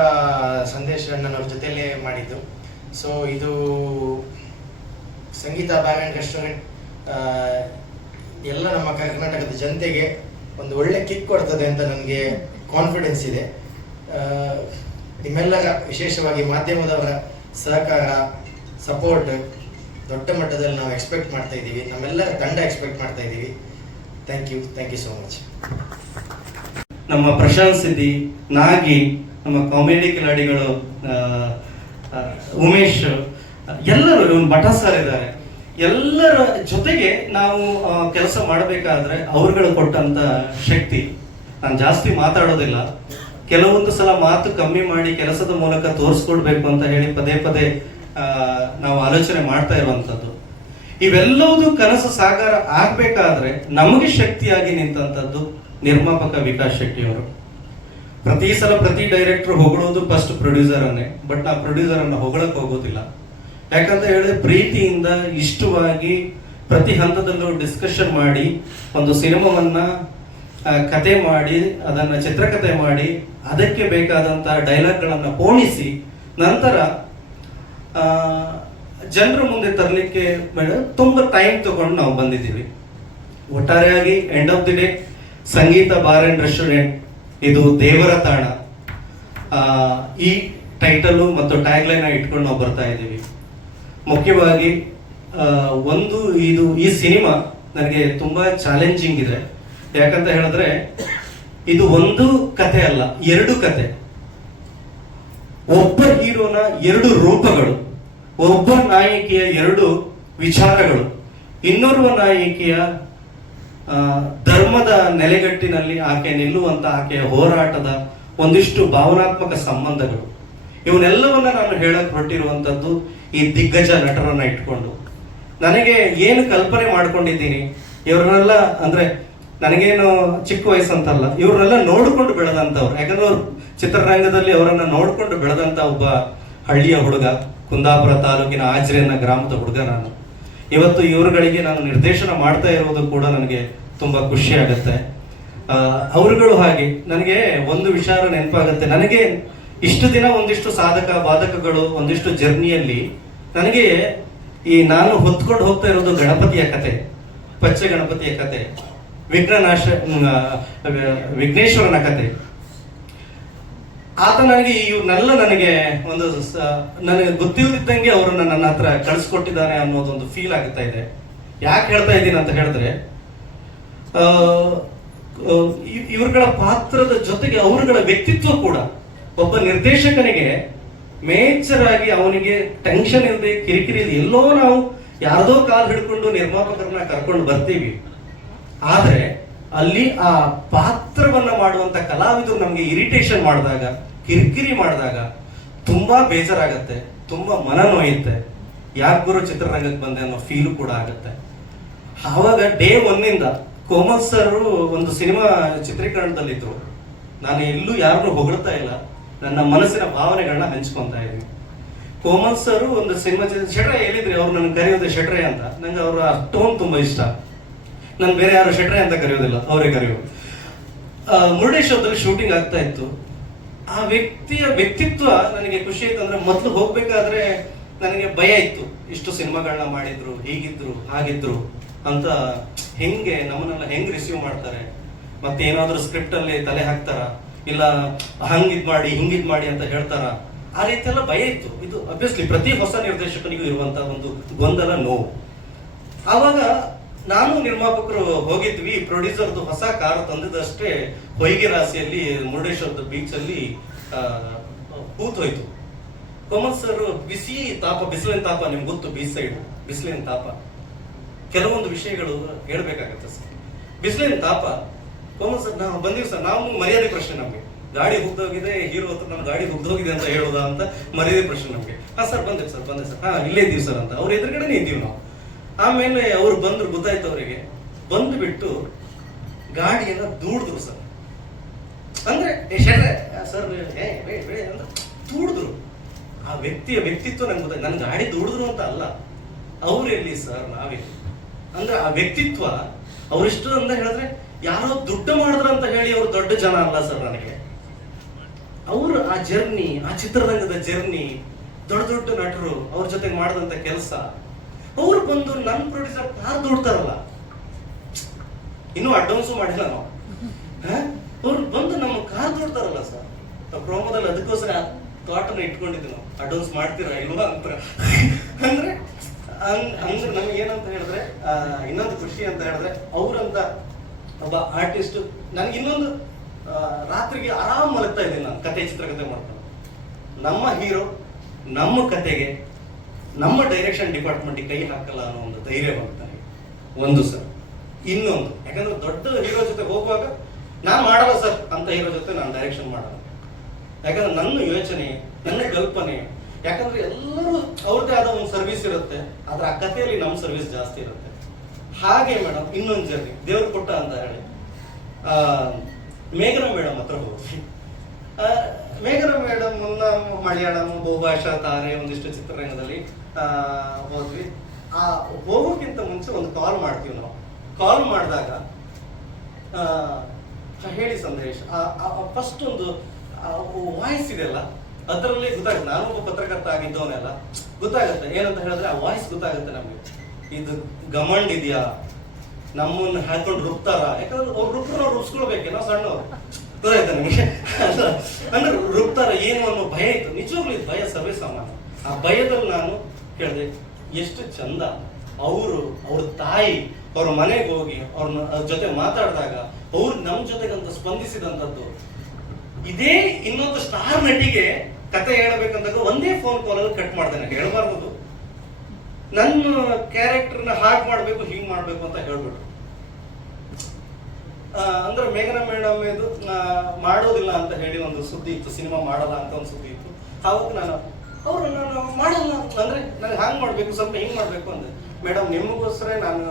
ಸಂದೇಶ ಅಣ್ಣನವ್ರ ಜೊತೆಯಲ್ಲೇ ಮಾಡಿದ್ದು. ಸೊ ಇದು ಸಂಗೀತ ಬಾರ್ ಆ್ಯಂಡ್ ರೆಸ್ಟೋರೆಂಟ್ ಎಲ್ಲ ನಮ್ಮ ಕರ್ನಾಟಕದ ಜನತೆಗೆ ಒಂದು ಒಳ್ಳೆ ಕಿಕ್ ಕೊಡ್ತದೆ ಅಂತ ನನಗೆ ಕಾನ್ಫಿಡೆನ್ಸ್ ಇದೆ. ನಿಮ್ಮೆಲ್ಲರ ವಿಶೇಷವಾಗಿ ಮಾಧ್ಯಮದವರ ಸಹಕಾರ ಸಪೋರ್ಟ್ ದೊಡ್ಡ ಮಟ್ಟದಲ್ಲಿ ನಾವು ಎಕ್ಸ್ಪೆಕ್ಟ್ ಮಾಡ್ತಾ ಇದ್ದೀವಿ. ನಮ್ಮೆಲ್ಲರ ತಂಡ ಎಕ್ಸ್ಪೆಕ್ಟ್ ಮಾಡ್ತಾ ಇದ್ದೀವಿ. Thank you thank you so much ನಮ್ಮ ಪ್ರಶಾಂತ್ ಸಿದ್ದಿ, ನಾಗಿ, ನಮ್ಮ ಕಾಮಿಡಿ ಕಿಲಾಡಿಗಳು ಉಮೇಶ್ ಎಲ್ಲರೂ ಇವನು ಭಟ ಸರ್ ಇದ್ದಾರೆ. ಎಲ್ಲರ ಜೊತೆಗೆ ನಾವು ಕೆಲಸ ಮಾಡಬೇಕಾದ್ರೆ ಅವ್ರುಗಳು ಕೊಟ್ಟಂತ ಶಕ್ತಿ. ನಾನು ಜಾಸ್ತಿ ಮಾತಾಡೋದಿಲ್ಲ. ಕೆಲವೊಂದು ಸಲ ಮಾತು ಕಮ್ಮಿ ಮಾಡಿ ಕೆಲಸದ ಮೂಲಕ ತೋರಿಸ್ಕೊಡ್ಬೇಕು ಅಂತ ಹೇಳಿ ಪದೇ ಪದೇ ನಾವು ಆಲೋಚನೆ ಮಾಡ್ತಾ ಇರುವಂತದ್ದು. ಇವೆಲ್ಲವೂ ಕನಸು ಸಾಕಾರ ಆಗ್ಬೇಕಾದ್ರೆ ನಮಗೆ ಶಕ್ತಿಯಾಗಿ ನಿಂತಂಥದ್ದು ನಿರ್ಮಾಪಕ ವಿಕಾಸ್ ಶೆಟ್ಟಿ ಅವರು ಪ್ರತಿ ಸಲ ಪ್ರತಿ ಡೈರೆಕ್ಟರ್ ಹೊಗಳೋದು ಫಸ್ಟ್ ಪ್ರೊಡ್ಯೂಸರ್ ಅನ್ನೇ ಬಟ್ ನಾ ಪ್ರೊಡ್ಯೂಸರ್ ಅನ್ನ ಹೊಗಳಕ್ ಹೋಗೋದಿಲ್ಲ. ಯಾಕಂತ ಹೇಳಿದ್ರೆ ಪ್ರೀತಿಯಿಂದ ಇಷ್ಟವಾಗಿ ಪ್ರತಿ ಹಂತದಲ್ಲೂ ಡಿಸ್ಕಷನ್ ಮಾಡಿ, ಒಂದು ಸಿನಿಮಾವನ್ನ ಕತೆ ಮಾಡಿ, ಅದನ್ನ ಚಿತ್ರಕಥೆ ಮಾಡಿ, ಅದಕ್ಕೆ ಬೇಕಾದಂತ ಡೈಲಾಗ್ಗಳನ್ನು ಪೋಣಿಸಿ ನಂತರ ಜನರ ಮುಂದೆ ತರಲಿಕ್ಕೆ ತುಂಬಾ ಟೈಮ್ ತಗೊಂಡು ನಾವು ಬಂದಿದ್ದೀವಿ. ಒಟ್ಟಾರೆಯಾಗಿ end of the day Sangeetha bar and restaurant ಇದು ದೇವರ ತಾಣ. ಈ ಟೈಟಲು ಮತ್ತು ಟ್ಯಾಗ್ಲೈನ್ ಇಟ್ಕೊಂಡು ನಾವು ಬರ್ತಾ ಇದ್ದೀವಿ. ಮುಖ್ಯವಾಗಿ ಒಂದು ಇದು, ಈ ಸಿನಿಮಾ ನನಗೆ ತುಂಬಾ ಚಾಲೆಂಜಿಂಗ್ ಇದೆ. ಯಾಕಂತ ಹೇಳಿದ್ರೆ, ಇದು ಒಂದು ಕತೆ ಅಲ್ಲ, ಎರಡು ಕತೆ ಒಬ್ಬ ಹೀರೋನ ಎರಡು ರೂಪಗಳು, ಒಬ್ಬ ನಾಯಕಿಯ ಎರಡು ವಿಚಾರಗಳು, ಇನ್ನೋರ್ವ ನಾಯಕಿಯ ಧರ್ಮದ ನೆಲೆಗಟ್ಟಿನಲ್ಲಿ ಆಕೆ ನಿಲ್ಲುವಂತ ಆಕೆಯ ಹೋರಾಟದ ಒಂದಿಷ್ಟು ಭಾವನಾತ್ಮಕ ಸಂಬಂಧಗಳು. ಇವನ್ನೆಲ್ಲವನ್ನ ನಾನು ಹೇಳಕ್ ಹೊರಟಿರುವಂತದ್ದು ಈ ದಿಗ್ಗಜ ನಟರನ್ನ ಇಟ್ಕೊಂಡು. ನನಗೆ ಏನು ಕಲ್ಪನೆ ಮಾಡ್ಕೊಂಡಿದ್ದೀನಿ, ಇವ್ರನ್ನೆಲ್ಲ ಅಂದ್ರೆ ನನಗೇನು ಚಿಕ್ಕ ವಯಸ್ಸಂತಲ್ಲ, ಇವ್ರನ್ನೆಲ್ಲ ನೋಡಿಕೊಂಡು ಬೆಳೆದಂತವ್ರು ಯಾಕಂದ್ರೆ ಅವ್ರು ಚಿತ್ರರಂಗದಲ್ಲಿ ಅವರನ್ನ ನೋಡಿಕೊಂಡು ಬೆಳೆದಂತ ಒಬ್ಬ ಹಳ್ಳಿಯ ಹುಡುಗ, ಕುಂದಾಪುರ ತಾಲೂಕಿನ ಆಜ್ರೆ ಗ್ರಾಮದ ಹುಡುಗ ನಾನು. ಇವತ್ತು ಇವರುಗಳಿಗೆ ನಾನು ನಿರ್ದೇಶನ ಮಾಡ್ತಾ ಇರೋದು ಕೂಡ ನನಗೆ ತುಂಬಾ ಖುಷಿ ಆಗುತ್ತೆ. ಅವರುಗಳು ಹಾಗೆ, ನನಗೆ ಒಂದು ವಿಚಾರ ನೆನಪಾಗುತ್ತೆ. ನನಗೆ ಇಷ್ಟು ದಿನ ಒಂದಿಷ್ಟು ಸಾಧಕ, ಬಾಧಕಗಳು, ಒಂದಿಷ್ಟು ಜರ್ನಿಯಲ್ಲಿ ನನಗೆ ಈ ನಾನು ಹೊತ್ಕೊಂಡು ಹೋಗ್ತಾ ಇರೋದು ಗಣಪತಿಯ ಕತೆ, ಪಚ್ಚ ಗಣಪತಿಯ ಕತೆ, ವಿಘ್ನನಾಶ ವಿಘ್ನೇಶ್ವರನ ಕತೆ. ಆತ ನನಗೆ ಇವನ್ನೆಲ್ಲ ನನಗೆ ಒಂದು ನನಗೆ ಗೊತ್ತಿಲ್ಲದಿದ್ದಂಗೆ ಅವರನ್ನ ನನ್ನ ಹತ್ರ ಕಳಿಸ್ಕೊಟ್ಟಿದ್ದಾನೆ ಅನ್ನೋದೊಂದು ಫೀಲ್ ಆಗುತ್ತಾ ಇದೆ. ಯಾಕೆ ಹೇಳ್ತಾ ಇದ್ದೀನಿ ಅಂತ ಹೇಳಿದ್ರೆ ಇವ್ರುಗಳ ಪಾತ್ರದ ಜೊತೆಗೆ ಅವರುಗಳ ವ್ಯಕ್ತಿತ್ವ ಕೂಡ ಒಬ್ಬ ನಿರ್ದೇಶಕನಿಗೆ ಮೇಜರ್ ಆಗಿ ಅವನಿಗೆ ಟೆನ್ಷನ್ ಇಲ್ಲದೆ ಕಿರಿಕಿರಿ ಇಲ್ಲದೆ ಎಲ್ಲೋ ನಾವು ಯಾರದೋ ಕಾಲು ಹಿಡ್ಕೊಂಡು ನಿರ್ಮಾಪಕರನ್ನ ಕರ್ಕೊಂಡು ಬರ್ತೀವಿ. ಆದ್ರೆ ಅಲ್ಲಿ ಆ ಪಾತ್ರವನ್ನ ಮಾಡುವಂತ ಕಲಾವಿದರು ನಮಗೆ ಇರಿಟೇಷನ್ ಮಾಡಿದಾಗ, ಕಿರಿಕಿರಿ ಮಾಡಿದಾಗ ತುಂಬಾ ಬೇಜಾರಾಗತ್ತೆ, ತುಂಬಾ ಮನ ನೋಯುತ್ತೆ. ಯಾಕೆ ಗುರು ಚಿತ್ರರಂಗಕ್ಕೆ ಬಂದೆ ಅನ್ನೋ ಫೀಲ್ ಕೂಡ ಆಗುತ್ತೆ. ಆವಾಗ ಡೇ ಒನ್ನಿಂದ ಕೋಮಲ್ ಸರ್ ಒಂದು ಸಿನಿಮಾ ಚಿತ್ರೀಕರಣದಲ್ಲಿದ್ರು. ನಾನು ಎಲ್ಲೂ ಯಾರನ್ನು ಹೊಗಳ್ತಾ ಇಲ್ಲ. ನನ್ನ ಮನಸ್ಸಿನ ಭಾವನೆಗಳನ್ನ ಹಂಚ್ಕೊತಾ ಇದ್ದೀನಿ. ಕೋಮಲ್ ಸರ್ ಒಂದು ಸಿನಿಮಾ ಶೆಟ್ರೆ ಹೇಳಿದ್ರಿ ಅವ್ರು ನನ್ಗೆ ಕರೆಯೋದು ಶೆಟ್ರೆ ಅಂತ. ನಂಗೆ ಅವರ ಟೋನ್ ತುಂಬಾ ಇಷ್ಟ. ನಾನು ಬೇರೆ ಯಾರು ಶೆಟ್ರೆ ಅಂತ ಕರೆಯೋದಿಲ್ಲ, ಅವರೇ ಕರೆಯೋದು ಮುರುಡೇಶ್ವರದಲ್ಲಿ ಶೂಟಿಂಗ್ ಆಗ್ತಾ ಇತ್ತು. ಆ ವ್ಯಕ್ತಿಯ ವ್ಯಕ್ತಿತ್ವ ನನಗೆ ಖುಷಿ ಆಯ್ತು ಅಂದ್ರೆ ಮೊದಲು ಹೋಗ್ಬೇಕಾದ್ರೆ ನನಗೆ ಭಯ ಇತ್ತು. ಇಷ್ಟು ಸಿನಿಮಾಗಳನ್ನ ಮಾಡಿದ್ರು, ಹೀಗಿದ್ರು, ಹಾಗಿದ್ರು ಅಂತ ಹೆಂಗೆ, ನಮ್ಮನ್ನೆಲ್ಲ ಹೆಂಗ್ ರಿಸೀವ್ ಮಾಡ್ತಾರೆ? ಮತ್ತೆ ಏನಾದ್ರೂ ಸ್ಕ್ರಿಪ್ಟ್ ಅಲ್ಲಿ ತಲೆ ಹಾಕ್ತಾರ? ಇಲ್ಲ ಹಂಗ್ ಇದ್ ಮಾಡಿ ಹಿಂಗ್ ಇದ್ ಮಾಡಿ ಅಂತ ಹೇಳ್ತಾರ? ಆ ರೀತಿ ಎಲ್ಲ ಭಯ ಇತ್ತು. ಇದು ಅಬ್ವಿಯಸ್ಲಿ ಪ್ರತಿ ಹೊಸ ನಿರ್ದೇಶಕನಿಗೂ ಇರುವಂತ ಒಂದು ಗೊಂದಲ ನೋವು. ಆವಾಗ ನಾನು ನಿರ್ಮಾಪಕರು ಹೋಗಿದ್ವಿ ಪ್ರೊಡ್ಯೂಸರ್ದು ಹೊಸ ಕಾರ್ ತಂದಿದ್ದಷ್ಟೇ ಹೊಯ್ಗೆ ರಾಶಿಯಲ್ಲಿ ಮುರುಡೇಶ್ವರದ ಬೀಚ್ ಅಲ್ಲಿ ಆ, ಕೂತ್ ಹೋಯ್ತು ಕೋಮಲ್ ಸರ್ ಬಿಸಿ ತಾಪ ಬಿಸಿಲಿನ ತಾಪ ನಿಮ್ಗೆ ಗೊತ್ತು ಬೀಚ್ ಸೈಡ್ ಬಿಸಿಲಿನ ತಾಪ. ಕೆಲವೊಂದು ವಿಷಯಗಳು ಹೇಳ್ಬೇಕಾಗತ್ತೆ ಸರ್. ಬಿಸಿಲಿನ ತಾಪ ಕೋಮಲ್ ಸರ್, ನಾವು ಬಂದೀವಿ ಸರ್. ನಾವು ಮರ್ಯಾದೆ ಪ್ರಶ್ನೆ ನಮಗೆ. ಗಾಡಿ ಹುಗ್ದೋಗಿದೆ, ಹೀರೋ ಹತ್ರ ನಮ್ಮ ಗಾಡಿ ಹುಗ್ದೋಗಿದೆ ಅಂತ ಹೇಳೋದಾ ಅಂತ ಮರ್ಯಾದೆ ಪ್ರಶ್ನೆ ನಮಗೆ. ಹಾ ಸರ್, ಬಂದೆ ಸರ್ ಬಂದೆ ಸರ್. ಹಾ, ಇಲ್ಲೇ ಇದ್ದೀವಿ ಸರ್ ಅಂತ. ಅವ್ರ ಎದುರುಗಡೆನೇ ಇದ್ದೀವಿ ನಾವು. ಆಮೇಲೆ ಅವ್ರು ಬಂದ್ರು, ಗೊತ್ತಾಯ್ತು ಅವರಿಗೆ. ಬಂದು ಬಿಟ್ಟು ಗಾಡಿಯನ್ನ ದೂಡಿದ್ರು ಸರ್. ಅಂದ್ರೆ ಸರ್ ದೂಡಿದ್ರು. ಆ ವ್ಯಕ್ತಿಯ ವ್ಯಕ್ತಿತ್ವ ನಂಗೆ ಗೊತ್ತಾಯ್ತು. ನನ್ನ ಗಾಡಿ ದೂಡಿದ್ರು ಅಂತ ಅಲ್ಲ. ಅವ್ರೆಲ್ಲಿ ಸರ್ ನಾವೇ ಅಂದ್ರೆ ಆ ವ್ಯಕ್ತಿತ್ವ ಅವ್ರಿಷ್ಟು ಅಂತ ಹೇಳಿದ್ರೆ ಯಾರೋ ದುಡ್ಡು ಮಾಡಿದ್ರು ಅಂತ ಹೇಳಿ ಅವ್ರು ದೊಡ್ಡ ಜನ ಅಲ್ಲ ಸರ್ ನನಗೆ. ಅವರು ಆ ಜರ್ನಿ, ಆ ಚಿತ್ರರಂಗದ ಜರ್ನಿ, ದೊಡ್ಡ ದೊಡ್ಡ ನಟರು ಅವ್ರ ಜೊತೆಗೆ ಮಾಡಿದಂತ ಕೆಲಸ, ಅವ್ರು ಬಂದು ನನ್ ಪ್ರೊಡ್ಯೂಸರ್ ಯಾರು ದುಡ್ತಾರಲ್ಲ? ಇನ್ನೂ ಅಡ್ವಾನ್ಸು ಮಾಡಿಲ್ಲ ನಾವು. ಅವ್ರು ಬಂದು ನಮ್ಮ ಕಾರ್ ದುಡ್ತಾರಲ್ಲ ಸರ್. ಪ್ರೋಮೋದಲ್ಲಿ ಅದಕ್ಕೋಸ್ಕರ ತೋಟನ ಇಟ್ಕೊಂಡಿದ್ವಿ ನಾವು. ಅಡ್ವಾನ್ಸ್ ಮಾಡ್ತೀರಾ ಇಲ್ವಾ ಅಂತ. ಅಂದ್ರೆ ಅಂದ್ರೆ ನಮ್ಗೆ ಏನಂತ ಹೇಳಿದ್ರೆ ಇನ್ನೊಂದು ಖುಷಿ ಅಂತ ಹೇಳಿದ್ರೆ, ಅವ್ರಂತ ಒಬ್ಬ ಆರ್ಟಿಸ್ಟ್ ನನಗೆ ಇನ್ನೊಂದು ರಾತ್ರಿಗೆ ಆರಾಮ್ ಮಲಗ್ತಾ ಇದ್ದೀನಿ ನಾನು ಕತೆ ಚಿತ್ರಕಥೆ ಮಾಡ್ತಾ ನಮ್ಮ ಹೀರೋ ನಮ್ಮ ಕತೆಗೆ ನಮ್ಮ ಡೈರೆಕ್ಷನ್ ಡಿಪಾರ್ಟ್ಮೆಂಟ್ ಕೈ ಹಾಕಲ್ಲ ಅನ್ನೋ ಒಂದು ಧೈರ್ಯ ಬರ್ತಾನೆ ಒಂದು ಸರ್ ಇನ್ನೊಂದು. ಯಾಕಂದ್ರೆ ದೊಡ್ಡ ಹೀರೋ ಜೊತೆ ಹೋಗುವಾಗ ನಾನು ಮಾಡಲ್ಲ ಸರ್, ಅಂತ ಹೀರೋ ಜೊತೆ ನಾನು ಡೈರೆಕ್ಷನ್ ಮಾಡಲ್ಲ. ಯಾಕಂದ್ರೆ ನನ್ನ ಯೋಚನೆ, ನನ್ನ ಕಲ್ಪನೆ, ಯಾಕಂದ್ರೆ ಎಲ್ಲರೂ ಅವ್ರದ್ದೇ ಆದ ಒಂದು ಸರ್ವಿಸ್ ಇರುತ್ತೆ, ಆದ್ರೆ ಆ ಕಥೆಯಲ್ಲಿ ನಮ್ಮ ಸರ್ವಿಸ್ ಜಾಸ್ತಿ ಇರುತ್ತೆ. ಹಾಗೆ ಮೇಡಮ್, ಇನ್ನೊಂದು ಜರ್ನಿ. ದೇವ್ರು ಕೊಟ್ಟ ಅಂತ ಹೇಳಿ. ಮೇಘನ ಮೇಡಮ್ ಹತ್ರ ಹೋದ್ವಿ. ಮೇಘನ ಮೇಡಮ್ ಮಲಯಾಳಂ, ಬಹುಭಾಷಾ ತಾರೆ ಒಂದಿಷ್ಟು ಚಿತ್ರರಂಗದಲ್ಲಿ ಹೋದ್ವಿ. ಆ, ಹೋಗೋಕ್ಕಿಂತ ಮುಂಚೆ ಒಂದು ಕಾಲ್ ಮಾಡ್ತೀವಿ ನಾವು. ಕಾಲ್ ಮಾಡಿದಾಗ ಹೇಳಿ ಸಂದೇಶ್ ಫಸ್ಟ್ ಒಂದು ವಾಯ್ಸ್ ಇದೆಯಲ್ಲ ಅದರಲ್ಲಿ ಗೊತ್ತಾಗುತ್ತೆ. ನಾನು ಒಬ್ಬ ಪತ್ರಕರ್ತ ಆಗಿದ್ದವನೆಲ್ಲ ಗೊತ್ತಾಗುತ್ತೆ. ಏನಂತ ಹೇಳಿದ್ರೆ ಆ ವಾಯ್ಸ್ ಗೊತ್ತಾಗುತ್ತೆ ನಮ್ಗೆ. ಇದು ಗಮಂಡ್ ಇದೆಯಾ? ನಮ್ಮನ್ನ ಹಾಕೊಂಡು ರುಬ್ತಾರ? ಯಾಕಂದ್ರೆ ಅವ್ರು ರುಬ್ರು ನಾವು ರುಬ್ಸ್ಕೊಳ್ಬೇಕೆ ನಾವು ಸಣ್ಣವ್ರು. ಗೊತ್ತಾಯ್ತಾ ನಿಮಗೆ? ಅಂದ್ರೆ ರುಬ್ತಾರ, ಏನು ಅನ್ನೋ ಭಯ ಇತ್ತು. ನಿಜವಾಗ್ಲೂ ಭಯ ಸರ್ವೇ ಸಮಾನ ಆ ಭಯದಲ್ಲಿ ನಾನು ಕೇಳಿದೆ, ಎಷ್ಟು ಚಂದ ಅವರು ಅವ್ರ ತಾಯಿ ಅವ್ರ ಮನೆಗೆ ಹೋಗಿ ಅವ್ರನ್ನ ಅವ್ರ ಜೊತೆ ಮಾತಾಡಿದಾಗ ಅವ್ರು ನಮ್ಮ ಜೊತೆಗಂತ ಸ್ಪಂದಿಸಿದಂಥದ್ದು. ಇದೇ ಇನ್ನೊಂದು ಸ್ಟಾರ್ ನಟಿಗೆ ಕತೆ ಹೇಳ್ಬೇಕಂದಾಗ ಒಂದೇ ಫೋನ್ ಕಾಲಲ್ಲಿ ಕಟ್ ಮಾಡ್ದೆ ನನಗೆ ಹೇಳ್ಬಾರ್ದು ನನ್ನ ಕ್ಯಾರೆಕ್ಟರ್ನ ಹಾಗೆ ಮಾಡಬೇಕು, ಹಿಂಗ್ ಮಾಡಬೇಕು ಅಂತ ಹೇಳ್ಬಿಟ್ರು. ಅಂದ್ರೆ ಮೇಘನ ಮೇಡಮ್ ಇದು ಮಾಡೋದಿಲ್ಲ ಅಂತ ಹೇಳಿ ಒಂದು ಸುದ್ದಿ ಇತ್ತು, ಸಿನಿಮಾ ಮಾಡಲ್ಲ ಅಂತ ಒಂದು ಸುದ್ದಿ ಇತ್ತು. ಅವಾಗ ನಾನು. ಅವ್ರು ನಾನು ಮಾಡಲ್ಲ. ಅಂದ್ರೆ ನನಗೆ ಹಂಗ್ ಮಾಡಬೇಕು, ಸ್ವಲ್ಪ ಹಿಂಗ್ ಮಾಡಬೇಕು ಅಂದೆ. ಮೇಡಮ್ ನಿಮಗೋಸ್ಕರ ನಾನು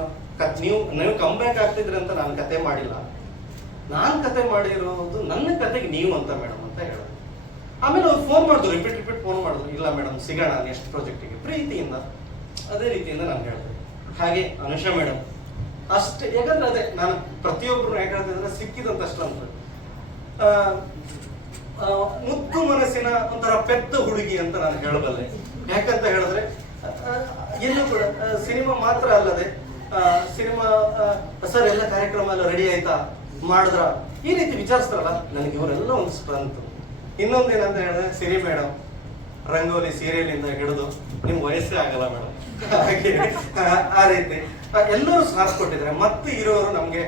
ನೀವು ನೀವು ಕಂಬ್ಯಾಕ್ ಆಗ್ತಿದ್ರಿ ಅಂತ ನಾನು ಕತೆ ಮಾಡಿಲ್ಲ. ನಾನು ಕತೆ ಮಾಡಿರೋದು ನನ್ನ ಕತೆಗೆ ನೀವು ಅಂತ ಮೇಡಮ್ ಅಂತ ಹೇಳಿದ್ರು ಆಮೇಲೆ ಅವ್ರು ಫೋನ್ ಮಾಡಿದ್ರು ರಿಪೀಟ್ ರಿಪೀಟ್ ಫೋನ್ ಮಾಡಿದ್ರು. ಇಲ್ಲ ಮೇಡಮ್, ಸಿಗೋಣ ನೆಕ್ಸ್ಟ್ ಪ್ರಾಜೆಕ್ಟಿಗೆ ಪ್ರೀತಿಯಿಂದ. ಅದೇ ರೀತಿಯಿಂದ ನಾನು ಹೇಳ್ತೇನೆ. ಹಾಗೆ ಅನುಷಾ ಮೇಡಮ್ ಅಷ್ಟು, ಯಾಕಂದ್ರೆ ಅದೇ ನಾನು ಪ್ರತಿಯೊಬ್ಬರು ಯಾಕೆ ಹೇಳ್ತಿದ್ರೆ ಸಿಕ್ಕಿದಂತಷ್ಟು ಅಂತ. ಮುದ್ದು ಮನಸ್ಸಿನ ಒಂಥರ ಪೆದ್ದ ಹುಡುಗಿ ಅಂತ ನಾನು ಹೇಳಬಲ್ಲೆ. ಯಾಕಂತ ಹೇಳಿದ್ರೆ ಎಲ್ಲೂ ಕೂಡ ಸಿನಿಮಾ ಮಾತ್ರ ಅಲ್ಲದೆ ಸಿನಿಮಾ ಸರ್, ಎಲ್ಲ ಕಾರ್ಯಕ್ರಮ ಎಲ್ಲ ರೆಡಿ ಆಯ್ತಾ? ಮಾಡಿದ್ರ? ಈ ರೀತಿ ವಿಚಾರಿಸ್ತಾರಲ್ಲ, ನನಗೆ ಇವರೆಲ್ಲ ಒಂದು ಸ್ಪ್ರಂತು ಇನ್ನೊಂದು ಏನಂತ ಹೇಳಿದ್ರೆ, ಸಿರಿ ಮೇಡಮ್ ರಂಗೋಲಿ ಸೀರಿಯಲ್ ಇಂದ ಹಿಡಿದು ನಿಮ್ ವಯಸ್ಸೇ ಆಗಲ್ಲ ಮೇಡಮ್ ಹಾಗೆ ಆ, ರೀತಿ. ಎಲ್ಲರೂ ಸಾಥ್ ಕೊಟ್ಟಿದ್ದಾರೆ. ಮತ್ತೆ ಇರೋರು ನಮ್ಗೆ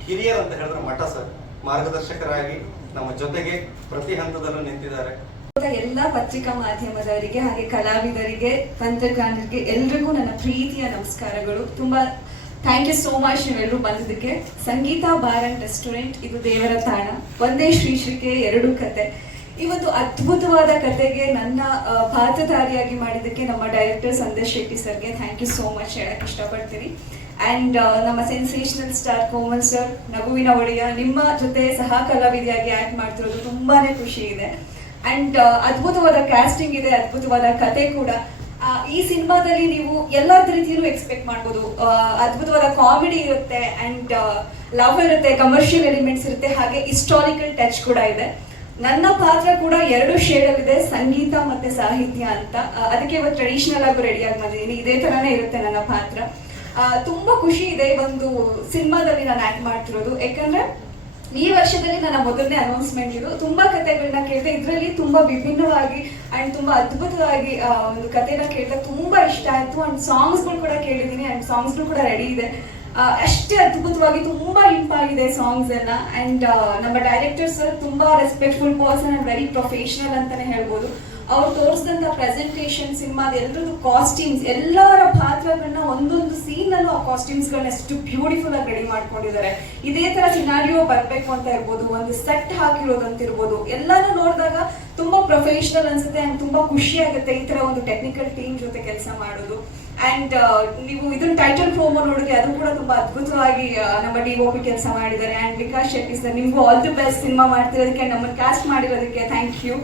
ಹಿರಿಯರು ಅಂತ ಹೇಳಿದ್ರೆ ಮಠ ಸರ್. ಮಾರ್ಗದರ್ಶಕರಾಗಿ ನಮ್ಮ ಜೊತೆಗೆ ಪ್ರತಿ ಹಂತದಲ್ಲೂ ನಿಂತಿದ್ದಾರೆ. ಎಲ್ಲ ಪತ್ರಿಕಾ ಮಾಧ್ಯಮದವರಿಗೆ ಹಾಗೆ ಕಲಾವಿದರಿಗೆ ತಂತ್ರಜ್ಞಾನರಿಗೆ ಎಲ್ರಿಗೂ ನನ್ನ ಪ್ರೀತಿಯ ನಮಸ್ಕಾರಗಳು. ತುಂಬಾ ಥ್ಯಾಂಕ್ ಯು ಸೋ ಮಚ್ ನೀವೆಲ್ಲರೂ ಬಂದಿದ್ದಕ್ಕೆ. ಸಂಗೀತ ಬಾರ್ ಅಂಡ್ ರೆಸ್ಟೋರೆಂಟ್ ಇದು ದೇವರ ತಾಣ. ಒಂದೇ ಶ್ರೀ ಶ್ರೀಕೆ ಎರಡು ಕತೆ. ಈ ಒಂದು ಅದ್ಭುತವಾದ ಕತೆಗೆ ನನ್ನ ಪಾತ್ರಧಾರಿಯಾಗಿ ಮಾಡಿದ್ದಕ್ಕೆ ನಮ್ಮ ಡೈರೆಕ್ಟರ್ ಸಂದೇಶ್ ಶೆಟ್ಟಿ ಸರ್ಗೆ ಥ್ಯಾಂಕ್ ಯು ಸೋ ಮಚ್ ಹೇಳಕ್ಕೆ ಇಷ್ಟಪಡ್ತೀನಿ. ಅಂಡ್ ನಮ್ಮ ಸೆನ್ಸೇಷನಲ್ ಸ್ಟಾರ್ ಕೋಮಲ್ ಸರ್ ನಗುವಿನ ಒಡೆಯ, ನಿಮ್ಮ ಜೊತೆ ಸಹ ಕಲಾವಿದೆಯಾಗಿ ಆಕ್ಟ್ ಮಾಡ್ತಿರೋದು ತುಂಬಾನೇ ಖುಷಿ ಇದೆ. ಅಂಡ್ ಅದ್ಭುತವಾದ ಕ್ಯಾಸ್ಟಿಂಗ್ ಇದೆ, ಅದ್ಭುತವಾದ ಕತೆ ಕೂಡ. ಈ ಸಿನಿಮಾದಲ್ಲಿ ನೀವು ಎಲ್ಲ ರೀತಿಯಲ್ಲೂ ಎಕ್ಸ್ಪೆಕ್ಟ್ ಮಾಡ್ಬೋದು. ಅದ್ಭುತವಾದ ಕಾಮಿಡಿ ಇರುತ್ತೆ ಅಂಡ್ ಲವ್ ಇರುತ್ತೆ ಕಮರ್ಷಿಯಲ್ ಎಲಿಮೆಂಟ್ಸ್ ಇರುತ್ತೆ, ಹಾಗೆ ಹಿಸ್ಟಾರಿಕಲ್ ಟಚ್ ಕೂಡ ಇದೆ. ನನ್ನ ಪಾತ್ರ ಕೂಡ ಎರಡು ಶೇಡ್ ಇದೆ ಸಂಗೀತ ಮತ್ತೆ ಸಾಹಿತ್ಯ ಅಂತ. ಅದಕ್ಕೆ ಇವತ್ತು ಟ್ರೆಡಿಷನಲ್ ಆಗಿ ರೆಡಿ ಆಗಿ ಬಂದಿದ್ದೀನಿ. ಇದೇ ತರಾನೇ ಇರುತ್ತೆ ನನ್ನ ಪಾತ್ರ. ತುಂಬಾ ಖುಷಿ ಇದೆ ಒಂದು ಸಿನಿಮಾದಲ್ಲಿ ನಾನು ಆಕ್ಟ್ ಮಾಡ್ತಿರೋದು. ಯಾಕಂದ್ರೆ ಈ ವರ್ಷದಲ್ಲಿ ನನ್ನ ಮೊದಲನೇ ಅನೌನ್ಸ್ಮೆಂಟ್ ಇದು. ತುಂಬಾ ಕತೆಗಳನ್ನ ಕೇಳಿದೆ, ಇದರಲ್ಲಿ ತುಂಬಾ ವಿಭಿನ್ನವಾಗಿ ಅಂಡ್ ತುಂಬಾ ಅದ್ಭುತವಾಗಿ ಒಂದು ಕತೆನ ಕೇಳಿದೆ, ತುಂಬಾ ಇಷ್ಟ ಆಯ್ತು. ಅಂಡ್ ಸಾಂಗ್ಸ್ಗಳು ಕೂಡ ಕೇಳಿದ್ದೀನಿ. ಅಂಡ್ ಸಾಂಗ್ಸ್ಗಳು ಕೂಡ ರೆಡಿ ಇದೆ. ಅಷ್ಟೇ ಅದ್ಭುತವಾಗಿ ತುಂಬಾ ಇಂಪಾಗಿದೆ ಸಾಂಗ್ಸ್ ಎಲ್ಲ. ಅಂಡ್ ನಮ್ಮ ಡೈರೆಕ್ಟರ್ ಸರ್ ತುಂಬಾ respectful person and very professional ಅಂತಾನೆ ಹೇಳ್ಬೋದು. ಅವ್ರು ತೋರಿಸಿದಂತ ಪ್ರೆಸೆಂಟೇಷನ್ ಸಿನಿಮಾದ ಎಲ್ಲರದ್ದು ಕಾಸ್ಟ್ಯೂಮ್ಸ್ ಎಲ್ಲರ ಪಾತ್ರಗಳನ್ನ ಒಂದೊಂದು ಸೀನ್ ಅಲ್ಲೂ ಆ ಕಾಸ್ಟ್ಯೂಮ್ಸ್ ಗಳನ್ನ ಎಷ್ಟು ಬ್ಯೂಟಿಫುಲ್ ಆಗಿ ರೆಡಿ ಮಾಡ್ಕೊಂಡಿದ್ದಾರೆ. ಇದೇ ತರ ಸಿನಾರಿಯೋ ಬರ್ಬೇಕು ಅಂತ ಇರ್ಬೋದು, ಒಂದು ಸೆಟ್ ಹಾಕಿರೋದಂತ ಇರ್ಬೋದು. ಎಲ್ಲಾನು ನೋಡಿದಾಗ ತುಂಬಾ ಪ್ರೊಫೆಷನಲ್ ಅನ್ಸುತ್ತೆ ಅಂಡ್ ತುಂಬಾ ಖುಷಿ ಆಗುತ್ತೆ ಈ ತರ ಒಂದು ಟೆಕ್ನಿಕಲ್ ಟೀಮ್ ಜೊತೆ ಕೆಲಸ ಮಾಡೋದು. ಅಂಡ್ ನೀವು ಇದನ್ನ ಟೈಟಲ್ ಪ್ರೋಮೋ ನೋಡಿದ್ರೆ ಅದು ಕೂಡ ತುಂಬಾ ಅದ್ಭುತವಾಗಿ ನಮ್ಮ ಡಿ ಒ ಪಿ ಕೆಲಸ ಮಾಡಿದ್ದಾರೆ. ಅಂಡ್ ವಿಕಾಸ್ ಶೆಟ್ಟಿ ಸರ್, ನಿಮ್ಗೂ ಆಲ್ ದಿ ಬೆಸ್ಟ್ ಸಿನಿಮಾ ಮಾಡ್ತಿರೋದಕ್ಕೆ, ನಮ್ಮನ್ನು ಕ್ಯಾಸ್ಟ್ ಮಾಡಿರೋದಕ್ಕೆ ಥ್ಯಾಂಕ್ ಯು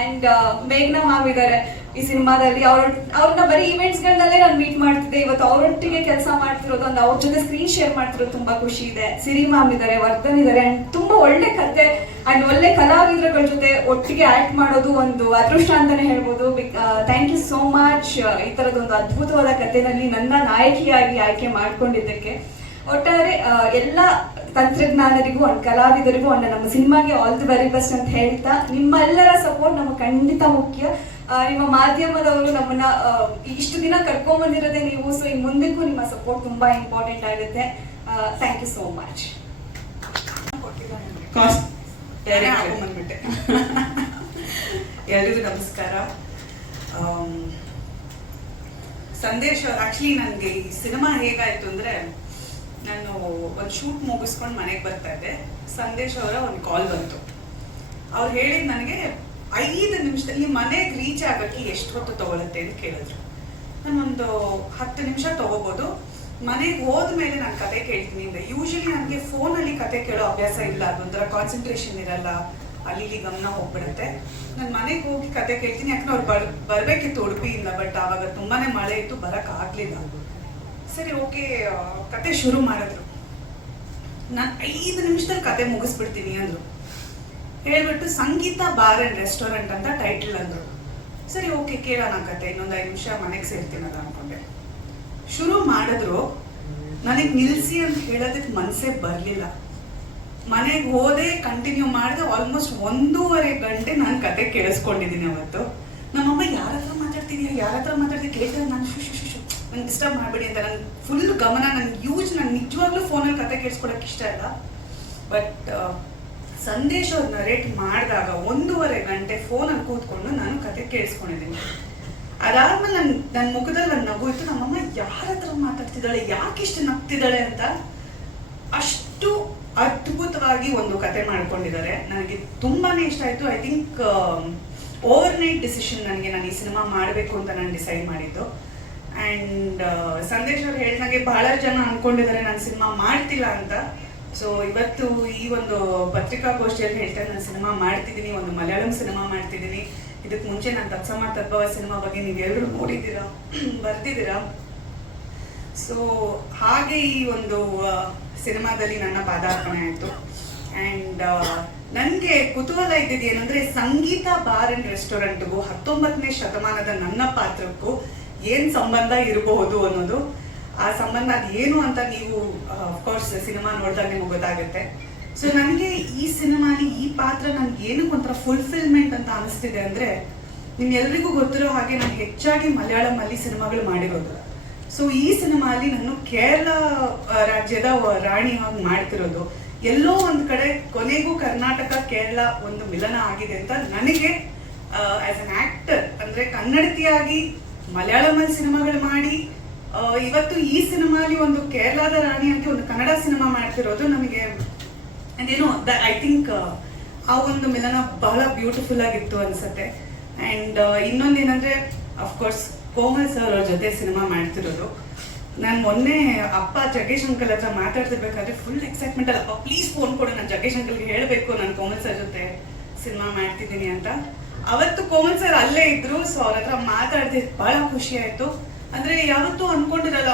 ಅಂಡ್ ಮೇಘ್ನಾ ಮಾವಿದ್ದಾರೆ. ಈ ಸಿನಿಮಾದಲ್ಲಿ ಅವ್ರ ಅವ್ರನ್ನ ಬರೀ ಈವೆಂಟ್ಸ್ ಗಳನ್ನಲ್ಲೇ ನಾನು ಮೀಟ್ ಮಾಡ್ತಿದ್ದೆ. ಇವತ್ತು ಅವರೊಟ್ಟಿಗೆ ಕೆಲಸ ಮಾಡ್ತಿರೋದು ಒಂದು ಅವ್ರ ಜೊತೆ ಸ್ಕ್ರೀನ್ ಶೇರ್ ಮಾಡ್ತಿರೋದು ತುಂಬಾ ಖುಷಿ ಇದೆ. ಸಿರಿ ಮ್ಯಾಮ್ ಇದ್ದಾರೆ ವರ್ಧನ್ ಇದ್ದಾರೆ ಅಂಡ್ ತುಂಬಾ ಒಳ್ಳೆ ಕತೆ ಅಂಡ್ ಒಳ್ಳೆ ಕಲಾವಿದರುಗಳ ಜೊತೆ ಒಟ್ಟಿಗೆ ಆಕ್ಟ್ ಮಾಡೋದು ಒಂದು ಅದೃಷ್ಟ ಅಂತಾನೆ ಹೇಳ್ಬೋದು. ಥ್ಯಾಂಕ್ ಯು ಸೋ ಮಚ್ ಈ ತರದೊಂದು ಅದ್ಭುತವಾದ ಕಥೆನಲ್ಲಿ ನನ್ನ ನಾಯಕಿಯಾಗಿ ಆಯ್ಕೆ ಮಾಡ್ಕೊಂಡಿದ್ದಕ್ಕೆ. ಒಟ್ಟಾರೆ ಎಲ್ಲ ತಂತ್ರಜ್ಞಾನರಿಗೂ ಅಂಡ್ ಕಲಾವಿದರಿಗೂ ಅಂಡ್ ನಮ್ಮ ಸಿನಿಮಾಗೆ ಆಲ್ ದಿ ವೆರಿ ಬೆಸ್ಟ್ ಅಂತ ಹೇಳ್ತಾ, ನಿಮ್ಮೆಲ್ಲರ ಸಪೋರ್ಟ್ ನಮಗೆ ಖಂಡಿತ ಮುಖ್ಯ. ನಿಮ್ಮ ಮಾಧ್ಯಮದವರು ನಮ್ಮನ್ನ ಇಷ್ಟು ದಿನ ಕರ್ಕೊಂಡ್ ಬಂದಿರೋದೇ ನೀವು ಸೊ ಈ ಮುಂದಕ್ಕೂ ನಿಮ್ಮ ಸಪೋರ್ಟ್ ತುಂಬಾ ಇಂಪಾರ್ಟೆಂಟ್ ಆಗುತ್ತೆ. ಥ್ಯಾಂಕ್ ಯು ಸೋ ಮಚ್ ಎಲ್ರಿಗೂ ನಮಸ್ಕಾರ. ಸಂದೇಶ್ ಅವ್ರು ಆಕ್ಚುಲಿ ನನಗೆ ಈ ಸಿನಿಮಾ ಹೇಗಾಯ್ತು ಅಂದ್ರೆ ನಾನು ಒಂದು ಶೂಟ್ ಮುಗಿಸ್ಕೊಂಡು ಮನೆಗೆ ಬರ್ತಾ ಇದ್ದೆ. ಸಂದೇಶ್ ಅವರ ಒಂದು ಕಾಲ್ ಬಂತು. ಅವ್ರು ಹೇಳಿದ್ ನನಗೆ ಐದು ನಿಮಿಷದಲ್ಲಿ ಮನೆಗೆ ರೀಚ್ ಆಗೋಕ್ಕೆ ಎಷ್ಟು ಹೊತ್ತು ತಗೊಳುತ್ತೆ ಅಂತ ಕೇಳಿದ್ರು. ನಾನೊಂದು ಹತ್ತು ನಿಮಿಷ ತಗೋಬೋದು. ಮನೆಗೆ ಹೋದ್ಮೇಲೆ ನಾನು ಕತೆ ಕೇಳ್ತೀನಿ ಅಂದರೆ ಯೂಶಲಿ ನನಗೆ ಫೋನಲ್ಲಿ ಕತೆ ಕೇಳೋ ಅಭ್ಯಾಸ ಇಲ್ಲ. ಅದೊಂಥರ ಕಾನ್ಸಂಟ್ರೇಷನ್ ಇರಲ್ಲ. ಅಲ್ಲಿ ಇಲ್ಲಿ ಗಮನ ಹೋಗ್ಬಿಡುತ್ತೆ. ನಾನು ಮನೆಗೆ ಹೋಗಿ ಕತೆ ಕೇಳ್ತೀನಿ. ಯಾಕಂದ್ರೆ ಅವ್ರು ಬರ್, ಬರಬೇಕಿತ್ತು ಉಡುಪಿಯಿಂದ ಬಟ್ ಆವಾಗ ತುಂಬಾನೇ ಮಳೆ ಇತ್ತು ಬರೋಕ್ಕಾಗಲಿಲ್ಲ ಸರಿ, ಓಕೆ ಕತೆ ಶುರು ಮಾಡಿದ್ರು. ನಾನು ಐದು ನಿಮಿಷದಲ್ಲಿ ಕತೆ ಮುಗಿಸ್ಬಿಡ್ತೀನಿ ಅಂದ್ರು. ಹೇಳ್ಬಿಟ್ಟು ಸಂಗೀತ ಬಾರ್ ಅಂಡ್ ರೆಸ್ಟೋರೆಂಟ್ ಅಂತ ಟೈಟಲ್ ಅಂದರು. ಸರಿ ಓಕೆ ಕೇಳೋಣ ಕತೆ. ಇನ್ನೊಂದು ಐದು ನಿಮಿಷ ಮನೆಗೆ ಸೇರ್ತೀನಲ್ಲ ಅನ್ಕೊಂಡೆ. ಶುರು ಮಾಡಿದ್ರು, ನನಗೆ ನಿಲ್ಸಿ ಅಂತ ಹೇಳೋದಕ್ಕೆ ಮನಸ್ಸೇ ಬರಲಿಲ್ಲ. ಮನೆಗೆ ಹೋದೆ ಕಂಟಿನ್ಯೂ ಮಾಡಿದೆ ಆಲ್ಮೋಸ್ಟ್ ಒಂದೂವರೆ ಗಂಟೆ ನಾನು ಕತೆ ಕೇಳಿಸ್ಕೊಂಡಿದ್ದೀನಿ ಅವತ್ತು. ನಮ್ಮಮ್ಮ, ಯಾರ ಹತ್ರ ಮಾತಾಡ್ತಿದ್ಯಾ? ಯಾರ ಹತ್ರ ಮಾತಾಡ್ತಿದ್ಯಾ? ಕೇಳ್ತಾರೆ ನಾನು ಶು ಶು ನಂಗೆ ಡಿಸ್ಟರ್ಬ್ ಮಾಡಬೇಡಿ ಅಂತ. ನನ್ನ ಫುಲ್ ಗಮನ ನನ್ಗೆ ಯೂಸ್ ನಾನು ನಿಜವಾಗ್ಲೂ ಫೋನಲ್ಲಿ ಕತೆ ಕೇಳಿಸ್ಕೊಡೋಕೆ ಇಷ್ಟ ಇಲ್ಲ. ಬಟ್ ಸಂದೇಶ ನರೇಟ್ ಮಾಡಿದಾಗ ಒಂದೂವರೆ ಗಂಟೆ ಫೋನಲ್ಲಿ ಕೂತ್ಕೊಂಡು ನಾನು ಕತೆ ಕೇಳಿಸ್ಕೊಂಡಿದ್ದೀನಿ. ಅದಾದ್ಮೇಲೆ ನನ್ನ ನನ್ನ ಮುಖದಲ್ಲಿ ಒಂದು ನಗು ಇತ್ತು. ನಮ್ಮಮ್ಮ ಯಾರ ಹತ್ರ ಮಾತಾಡ್ತಿದ್ದಾಳೆ, ಯಾಕೆ ಇಷ್ಟು ನಗ್ತಿದ್ದಾಳೆ ಅಂತ ಅಷ್ಟು ಅದ್ಭುತವಾಗಿ ಒಂದು ಕತೆ ಮಾಡ್ಕೊಂಡಿದ್ದಾರೆ. ನನಗೆ ತುಂಬಾನೇ ಇಷ್ಟ ಆಯ್ತು. I think overnight decision ನನಗೆ ನಾನು ಈ ಸಿನಿಮಾ ಮಾಡಬೇಕು ಅಂತ ನಾನು ಡಿಸೈಡ್ ಮಾಡಿದ್ದು. ಆ್ಯಂಡ್ ಸಂದೇಶ್ ಅವ್ರು ಹೇಳಿದಾಗೆ ಬಹಳ ಜನ ಅನ್ಕೊಂಡಿದ್ದಾರೆ, ನಾನು ಸಿನಿಮಾ ಮಾಡ್ತಿಲ್ಲ ಅಂತ. ಸೊ ಇವತ್ತು ಈ ಒಂದು ಪತ್ರಿಕಾಗೋಷ್ಠಿಯಲ್ಲಿ ಹೇಳ್ತಾ ನಾನು ಸಿನಿಮಾ ಮಾಡ್ತಿದ್ದೀನಿ, ಒಂದು ಮಲಯಾಳಂ ಸಿನಿಮಾ ಮಾಡ್ತಿದ್ದೀನಿ. ಇದಕ್ಕೆ ಮುಂಚೆ ನಾನು ತತ್ಸಮ ತದ್ಭವ ಸಿನಿಮಾ ಬಗ್ಗೆ ನೀವೆಲ್ಲರೂ ನೋಡಿದ್ದೀರಾ? ಬರ್ತಿದ್ದೀರಾ ಸೊ ಹಾಗೆ ಈ ಒಂದು ಸಿನಿಮಾದಲ್ಲಿ ನನ್ನ ಪಾದಾರ್ಪಣೆ ಆಯಿತು. ಆ್ಯಂಡ್ ನನಗೆ ಕುತೂಹಲ ಇದ್ದಿದ್ದು ಏನಂದ್ರೆ ಸಂಗೀತ ಬಾರ್ ಅಂಡ್ ರೆಸ್ಟೋರೆಂಟ್ಗೂ ಹತ್ತೊಂಬತ್ತನೇ ಶತಮಾನದ ನನ್ನ ಪಾತ್ರಕ್ಕೂ ಏನ್ ಸಂಬಂಧ ಇರಬಹುದು ಅನ್ನೋದು ಆ ಸಂಬಂಧ ಅದು ಏನು ಅಂತ ನೀವು ಅಫ್ಕೋರ್ಸ್ ಸಿನಿಮಾ ನೋಡಿದಾಗ ನಿಮಗೆ ಗೊತ್ತಾಗುತ್ತೆ. ಸೊ ನನಗೆ ಈ ಸಿನಿಮಾಲಿ ಈ ಪಾತ್ರ ನನ್ಗೆ ಏನಕ್ಕೆ ಒಂಥರ ಫುಲ್ಫಿಲ್ಮೆಂಟ್ ಅಂತ ಅನಿಸ್ತಿದೆ ಅಂದ್ರೆ ನಿಮ್ಗೆಲ್ರಿಗೂ ಗೊತ್ತಿರೋ ಹಾಗೆ ನಾನು ಹೆಚ್ಚಾಗಿ ಮಲಯಾಳಂ ಅಲ್ಲಿ ಸಿನಿಮಾಗಳು ಮಾಡಿರೋದು. ಸೊ ಈ ಸಿನಿಮಾಲಿ ನಾನು ಕೇರಳ ರಾಜ್ಯದ ರಾಣಿ ಹಾಗೆ ಮಾಡ್ತಿರೋದು. ಎಲ್ಲೋ ಒಂದು ಕಡೆ ಕೊನೆಗೂ ಕರ್ನಾಟಕ, ಕೇರಳ ಒಂದು ಮಿಲನ ಆಗಿದೆ ಅಂತ ನನಗೆ ಆಸ್ ಅನ್ ಆಕ್ಟರ್ ಅಂದ್ರೆ ಕನ್ನಡತಿಯಾಗಿ ಮಲಯಾಳಮಲ್ಲಿ ಸಿನಿಮಾಗಳು ಮಾಡಿ ಇವತ್ತು ಈ ಸಿನಿಮಾಲಿ ಒಂದು ಕೇರಳದ ರಾಣಿ ಅಂತ ಒಂದು ಕನ್ನಡ ಸಿನಿಮಾ ಮಾಡ್ತಿರೋದು ನಮಗೆ ಅದೇನೋ ಐ ಥಿಂಕ್ ಆ ಒಂದು ಮಿಲನ ಬಹಳ ಬ್ಯೂಟಿಫುಲ್ ಆಗಿತ್ತು ಅನ್ಸುತ್ತೆ. ಅಂಡ್ ಇನ್ನೊಂದೇನಂದ್ರೆ ಅಫ್ಕೋರ್ಸ್ ಕೋಮಲ್ ಸರ್ ಅವ್ರ ಜೊತೆ ಸಿನಿಮಾ ಮಾಡ್ತಿರೋದು. ನಾನು ಮೊನ್ನೆ ಅಪ್ಪ ಜಗೇಶ್ ಅಂಕಲ್ ಹತ್ರ ಮಾತಾಡ್ತಿರ್ಬೇಕಾದ್ರೆ ಫುಲ್ ಎಕ್ಸೈಟ್ಮೆಂಟ್ ಅಲ್ಲಪ್ಪ ಪ್ಲೀಸ್ ಫೋನ್ ಕೊಡು, ನಾನು ಜಗೇಶ್ ಅಂಕಲ್ಗೆ ಹೇಳಬೇಕು, ನಾನು ಕೋಮಲ್ ಸರ್ ಜೊತೆ ಸಿನಿಮಾ ಮಾಡ್ತಿದ್ದೀನಿ ಅಂತ. ಅವತ್ತು ಕೋಮಲ್ ಸರ್ ಅಲ್ಲೇ ಇದ್ರು ಸೊ ಅವ್ರ ಹತ್ರ ಮಾತಾಡ್ತಿದ್ ಬಹಳ ಖುಷಿ ಆಯ್ತು. ಅಂದ್ರೆ ಯಾವತ್ತೂ ಅನ್ಕೊಂಡಿರಲ್ಲ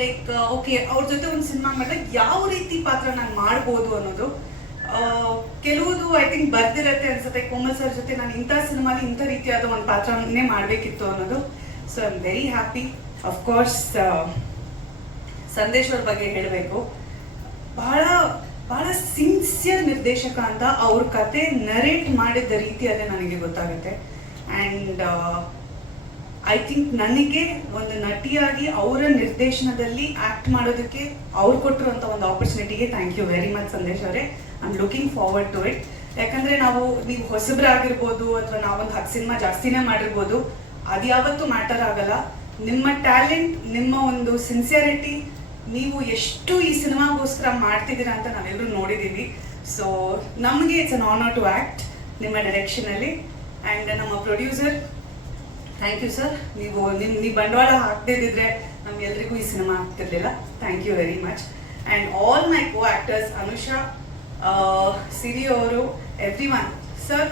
ಲೈಕ್ ಓಕೆ ಅವ್ರ ಜೊತೆ ಒಂದು ಸಿನಿಮಾ ಮಾಡಿದಾಗ ಯಾವ ರೀತಿ ಪಾತ್ರ ನಾನು ಮಾಡ್ಬೋದು ಅನ್ನೋದು. ಕೆಲವುದು ಐ ಥಿಂಕ್ ಬರ್ದಿರತ್ತೆ ಅನ್ಸುತ್ತೆ. ಕೋಮಲ್ ಸರ್ ಜೊತೆ ನಾನು ಇಂಥ ಸಿನಿಮಾಲಿ ಇಂಥ ರೀತಿಯಾದ ಒಂದು ಪಾತ್ರನೇ ಮಾಡಬೇಕಿತ್ತು ಅನ್ನೋದು. So I am very happy of course Sandesh ಅವ್ರ ಬಗ್ಗೆ ಹೇಳಬೇಕು. ಬಹಳ ಬಹಳ ಸಿನ್ಸಿಯರ್ ನಿರ್ದೇಶಕ ಅಂತ ಅವ್ರ ಕತೆ ನರೇಟ್ ಮಾಡಿದ ರೀತಿಯಲ್ಲೇ ನನಗೆ ಗೊತ್ತಾಗುತ್ತೆ. ಆ್ಯಂಡ್ ಐ ಥಿಂಕ್ ನನಗೆ ಒಂದು ನಟಿಯಾಗಿ ಅವರ ನಿರ್ದೇಶನದಲ್ಲಿ ಆಕ್ಟ್ ಮಾಡೋದಕ್ಕೆ ಅವ್ರು ಕೊಟ್ಟಿರುವಂತ ಒಂದು ಆಪರ್ಚುನಿಟಿಗೆ thank you very much Sandesh ಅವರೇ. I looking forward to it ಯಾಕಂದ್ರೆ ನಾವು, ನೀವು ಹೊಸಬ್ರಾಗಿರ್ಬೋದು ಅಥವಾ ನಾವೊಂದು ಹತ್ತು ಸಿನಿಮಾ ಜಾಸ್ತಿನೇ ಮಾಡಿರ್ಬೋದು ಅದ್ಯಾವತ್ತೂ ಮ್ಯಾಟರ್ ಆಗಲ್ಲ. ನಿಮ್ಮ ಟ್ಯಾಲೆಂಟ್ ನಿಮ್ಮ ಒಂದು ಸಿನ್ಸಿಯರಿಟಿ ನೀವು ಎಷ್ಟು ಈ ಸಿನಿಮಾಗೋಸ್ಕರ ಮಾಡ್ತಿದ್ದೀರಾ ಅಂತ ನಾವೆಲ್ಲರೂ ನೋಡಿದ್ದೀವಿ. ಸೊ ನಮಗೆ it's an honour to act ನಿಮ್ಮ ಡೈರೆಕ್ಷನಲ್ಲಿ ಆ್ಯಂಡ್ ನಮ್ಮ ಪ್ರೊಡ್ಯೂಸರ್ ಥ್ಯಾಂಕ್ ಯು ಸರ್ ನೀವು ನಿಮ್ ನೀವು ಬಂಡವಾಳ ಹಾಕ್ದಿದ್ರೆ ನಮ್ಗೆಲ್ರಿಗೂ ಈ ಸಿನಿಮಾ ಆಗ್ತಿರ್ಲಿಲ್ಲ. Thank you very much and all my co actors Anusha Siri ಅವರು everyone sir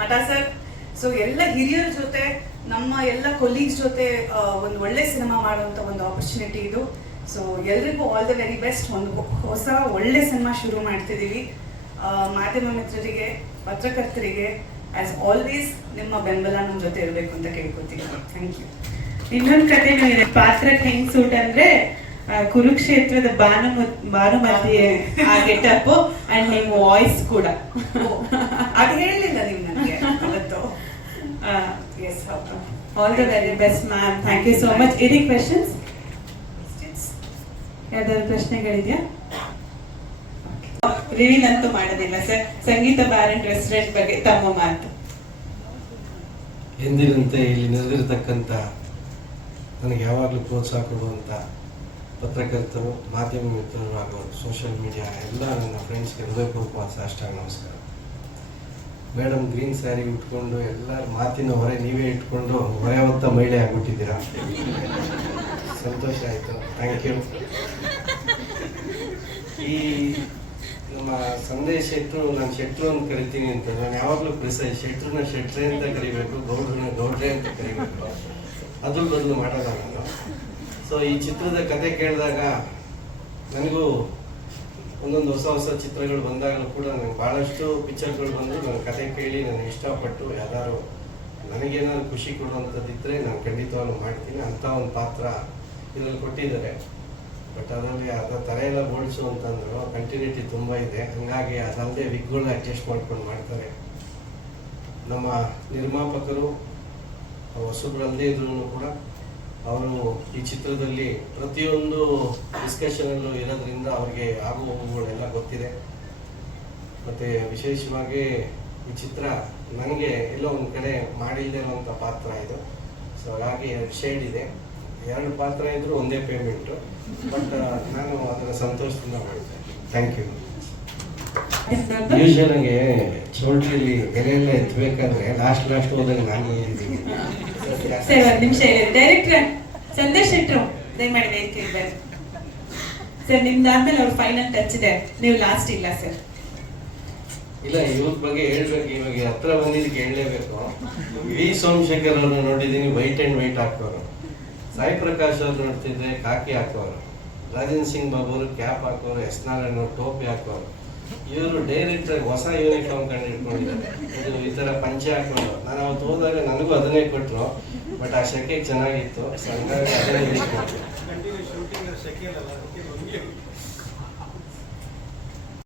Mata sir so ಎಲ್ಲ ಹಿರಿಯರ ಜೊತೆ, ನಮ್ಮ ಎಲ್ಲ ಕೊಲೀಗ್ಸ್ ಜೊತೆ ಒಂದು ಒಳ್ಳೆ ಸಿನಿಮಾ ಮಾಡುವಂಥ ಒಂದು ಆಪರ್ಚುನಿಟಿ ಇದು. ಸೊ ಎಲ್ರಿಗೂ ಆಲ್ ದ ವೆರಿ ಬೆಸ್ಟ್ ಒಂದು ಹೊಸ ಒಳ್ಳೆ ಸಿನಿಮಾ ಶುರು ಮಾಡ್ತಿದ್ದೀವಿ. ಮಾಧ್ಯಮ ಮಿತ್ರರಿಗೆ, ಪತ್ರಕರ್ತರಿಗೆ ಆಸ್ ಆಲ್ವೇಸ್ ನಿಮ್ಮ ಬೆಂಬಲ ನಮ್ಮ ಜೊತೆ ಇರಬೇಕು ಅಂತ ಕೇಳ್ಕೊತೀನಿ. ಥ್ಯಾಂಕ್ ಯು ಇನ್ನೊಂದು ಕಥೆನೂ ಇದೆ ಪಾತ್ರ ಹೆಂಗ್ ಸೂಟ್ ಅಂದ್ರೆ ಕುರುಕ್ಷೇತ್ರದ ಬಾನು ಭಾನುಮತಿ ಆ ಗೆಟಪ್ ಅಂಡ್ ನಿಮ್ ವಾಯ್ಸ್ ಕೂಡ. ಅದು ಹೇಳಲಿಲ್ಲ ನೀವು ನನಗೆ ಅವತ್ತು. ಎಸ್ ಹೌದು. All the very best ma'am thank you so much any questions ಯಾವ್ದಾದ್ರು ಪ್ರಶ್ನೆಗಳಿದೆಯಾ? ರಿವೀಲ್ ಅಂತೂ ಮಾಡೋದಿಲ್ಲ sir Sangeetha bar and restaurant ಬಗ್ಗೆ ತಮ್ಮ ಮಾತು. ಎಂದಿನಂತೆ ಇಲ್ಲಿ ನೆಲೆದಿರತಕ್ಕಂಥ ನನಗೆ ಯಾವಾಗಲೂ ಪ್ರೋತ್ಸಾಹ ಕೊಡುವಂಥ ಪತ್ರಕರ್ತರು, ಮಾಧ್ಯಮ ಮಿತ್ರರು ಹಾಗೂ ಸೋಷಿಯಲ್ ಮೀಡಿಯಾ ಎಲ್ಲ ನನ್ನ ಫ್ರೆಂಡ್ಸ್ಗೆ ಹೃದಯಪೂರ್ವಕವಾದ ಸಾಷ್ಟಾಂಗ ನಮಸ್ಕಾರ. ಮೇಡಮ್ ಗ್ರೀನ್ ಸ್ಯಾರಿ ಉಟ್ಕೊಂಡು ಎಲ್ಲರ ಮಾತಿನ ಹೊರೆ ನೀವೇ ಇಟ್ಕೊಂಡು ಹೊರೆ ಹೊತ್ತ ಮಹಿಳೆ ಆಗ್ಬಿಟ್ಟಿದ್ದೀರಾ? ಸಂತೋಷ ಆಯಿತು. ಥ್ಯಾಂಕ್ ಯು ಈ ಸಂದೇಶ್ ಶೆಟ್ರು, ನಾನು ಶೆಟ್ರು ಅಂತ ಕರಿತೀನಿ ಅಂತ ನಾನು ಯಾವಾಗಲೂ ಪ್ರಿಸೈ ಶೆಟ್ರನ್ನ ಶೆಟ್ರೆ ಅಂತ ಕರಿಬೇಕು ಗೌಡ್ರನ್ನ ಗೌಡ್ರೆ ಅಂತ ಕರಿಬೇಕು. ಅದ್ರ ಬದಲು ಮಾಡೋಲ್ಲ ನಾನು. ಸೊ ಈ ಚಿತ್ರದ ಕತೆ ಕೇಳಿದಾಗ ನನಗೂ ಒಂದೊಂದು ಹೊಸ ಹೊಸ ಚಿತ್ರಗಳು ಬಂದಾಗಲೂ ಕೂಡ ನನಗೆ ಭಾಳಷ್ಟು ಪಿಕ್ಚರ್ಗಳು ಬಂದು ನನ್ನ ಕತೆ ಕೇಳಿ ನಾನು ಇಷ್ಟಪಟ್ಟು ಯಾವ್ದಾದ್ರು ನನಗೇನಾದ್ರು ಖುಷಿ ಕೊಡುವಂಥದ್ದಿದ್ರೆ ನಾನು ಖಂಡಿತವಾಗ್ಲೂ ಮಾಡ್ತೀನಿ. ಅಂಥ ಒಂದು ಪಾತ್ರ ಇದರಲ್ಲಿ ಕೊಟ್ಟಿದ್ದಾರೆ. ಬಟ್ ಅದರಲ್ಲಿ ಅದರ ತಲೆಯೆಲ್ಲ ಎಲ್ಲ ಅಂತಂದ್ರು ಕಂಟಿನ್ಯೂಟಿ ತುಂಬ ಇದೆ. ಹಂಗಾಗಿ ಅದಲ್ಲದೆ ವಿಗ್ಗಳನ್ನ ಅಡ್ಜಸ್ಟ್ ಮಾಡ್ಕೊಂಡು ಮಾಡ್ತಾರೆ. ನಮ್ಮ ನಿರ್ಮಾಪಕರು ಹೊಸಬ್ರಲ್ಲದೆ ಇದ್ರು ಕೂಡ ಅವರು ಈ ಚಿತ್ರದಲ್ಲಿ ಪ್ರತಿಯೊಂದು ಡಿಸ್ಕಷನಲ್ಲೂ ಇರೋದ್ರಿಂದ ಅವ್ರಿಗೆ ಆಗು ಹೋಗುಗಳೆಲ್ಲ ಗೊತ್ತಿದೆ. ಮತ್ತು ವಿಶೇಷವಾಗಿ ಈ ಚಿತ್ರ ನನಗೆ ಎಲ್ಲೋ ಒಂದು ಕಡೆ ಮಾಡಿಲ್ಲದೆ ಇರುವಂಥ ಪಾತ್ರ ಇದು. ಸೊ ಹಾಗಾಗಿ ಶೇಡ್ ಇದೆ. ಎರಡು ಪಾತ್ರ ಇದ್ರೂ ಒಂದೇ ಪೇಮೆಂಟು ಬಟ್ ನಾನು ಅದರ ಸಂತೋಷದಿಂದ ಮಾಡಿದ್ದೆ ಥ್ಯಾಂಕ್ ಯು ಆಗಿ ಚೌಲ್ಟ್ರಿಲಿ ಬೆಲೆ ಎಲ್ಲ ಎತ್ತಬೇಕಾದ್ರೆ ಲಾಸ್ಟ್ ಲಾಸ್ಟ್ ಹೋದಾಗ ನಾನು ಇದ್ದೀನಿ ಸರ್ ಒಂದು ನಿಮಿಷ ಹೇಳಿ ಡೈರೆಕ್ಟರ್ ಸಂದೇಶ್ ಶೆಟ್ರು ದಯಮಾಡಿ ವೇದಿಕೆ ಸರ್ ಸರ್ ನಿಮ್ದಾದ್ಮೇಲೆ ಅವ್ರ ಫೈನಲ್ ಟಚ್ ಇದೆ. ನೀವು ಲಾಸ್ಟ್ ಇಲ್ಲ ಸರ್. ಇಲ್ಲ ಇವ್ರ ಬಗ್ಗೆ ಹೇಳ್ಬೇಕು. ಇವಾಗ ಹತ್ರ ಬಂದಿದ್ದಕ್ಕೆ ಹೇಳಲೇಬೇಕು. ವಿ ಸೋಮಶೇಖರ್ ಅವ್ರನ್ನ ನೋಡಿದ್ದೀನಿ ವೈಟ್ ಅಂಡ್ ವೈಟ್ ಹಾಕೋರು ಸಾಯಿ ಪ್ರಕಾಶ್ ಅವರು ನೋಡ್ತಿದ್ರೆ ಕಾಕಿ ಹಾಕೋರು ರಾಜೇಂದ್ರ ಸಿಂಗ್ ಬಾಬು ಅವರು ಕ್ಯಾಪ್ ಹಾಕೋರು ಎಸ್ ನಾರಾಯಣ ಅವರು ಟೋಪಿ ಹಾಕೋರು ಇವರು ಡೈರೆಕ್ಟರ್ ಹೊಸ ಯೂನಿಫಾರ್ಮ್ ಕಂಡು ಇಟ್ಕೊಂಡಿದ್ದಾರೆ ಇದು ಈ ಥರ ಪಂಚೆ ಹಾಕೊಂಡು. ನಾನು ಅವತ್ತು ಹೋದಾಗ ನನಗೂ ಅದನ್ನೇ ಕೊಟ್ಟರು ಬಟ್ ಆ ಶೆಕೆ ಚೆನ್ನಾಗಿತ್ತು. ಸೊ.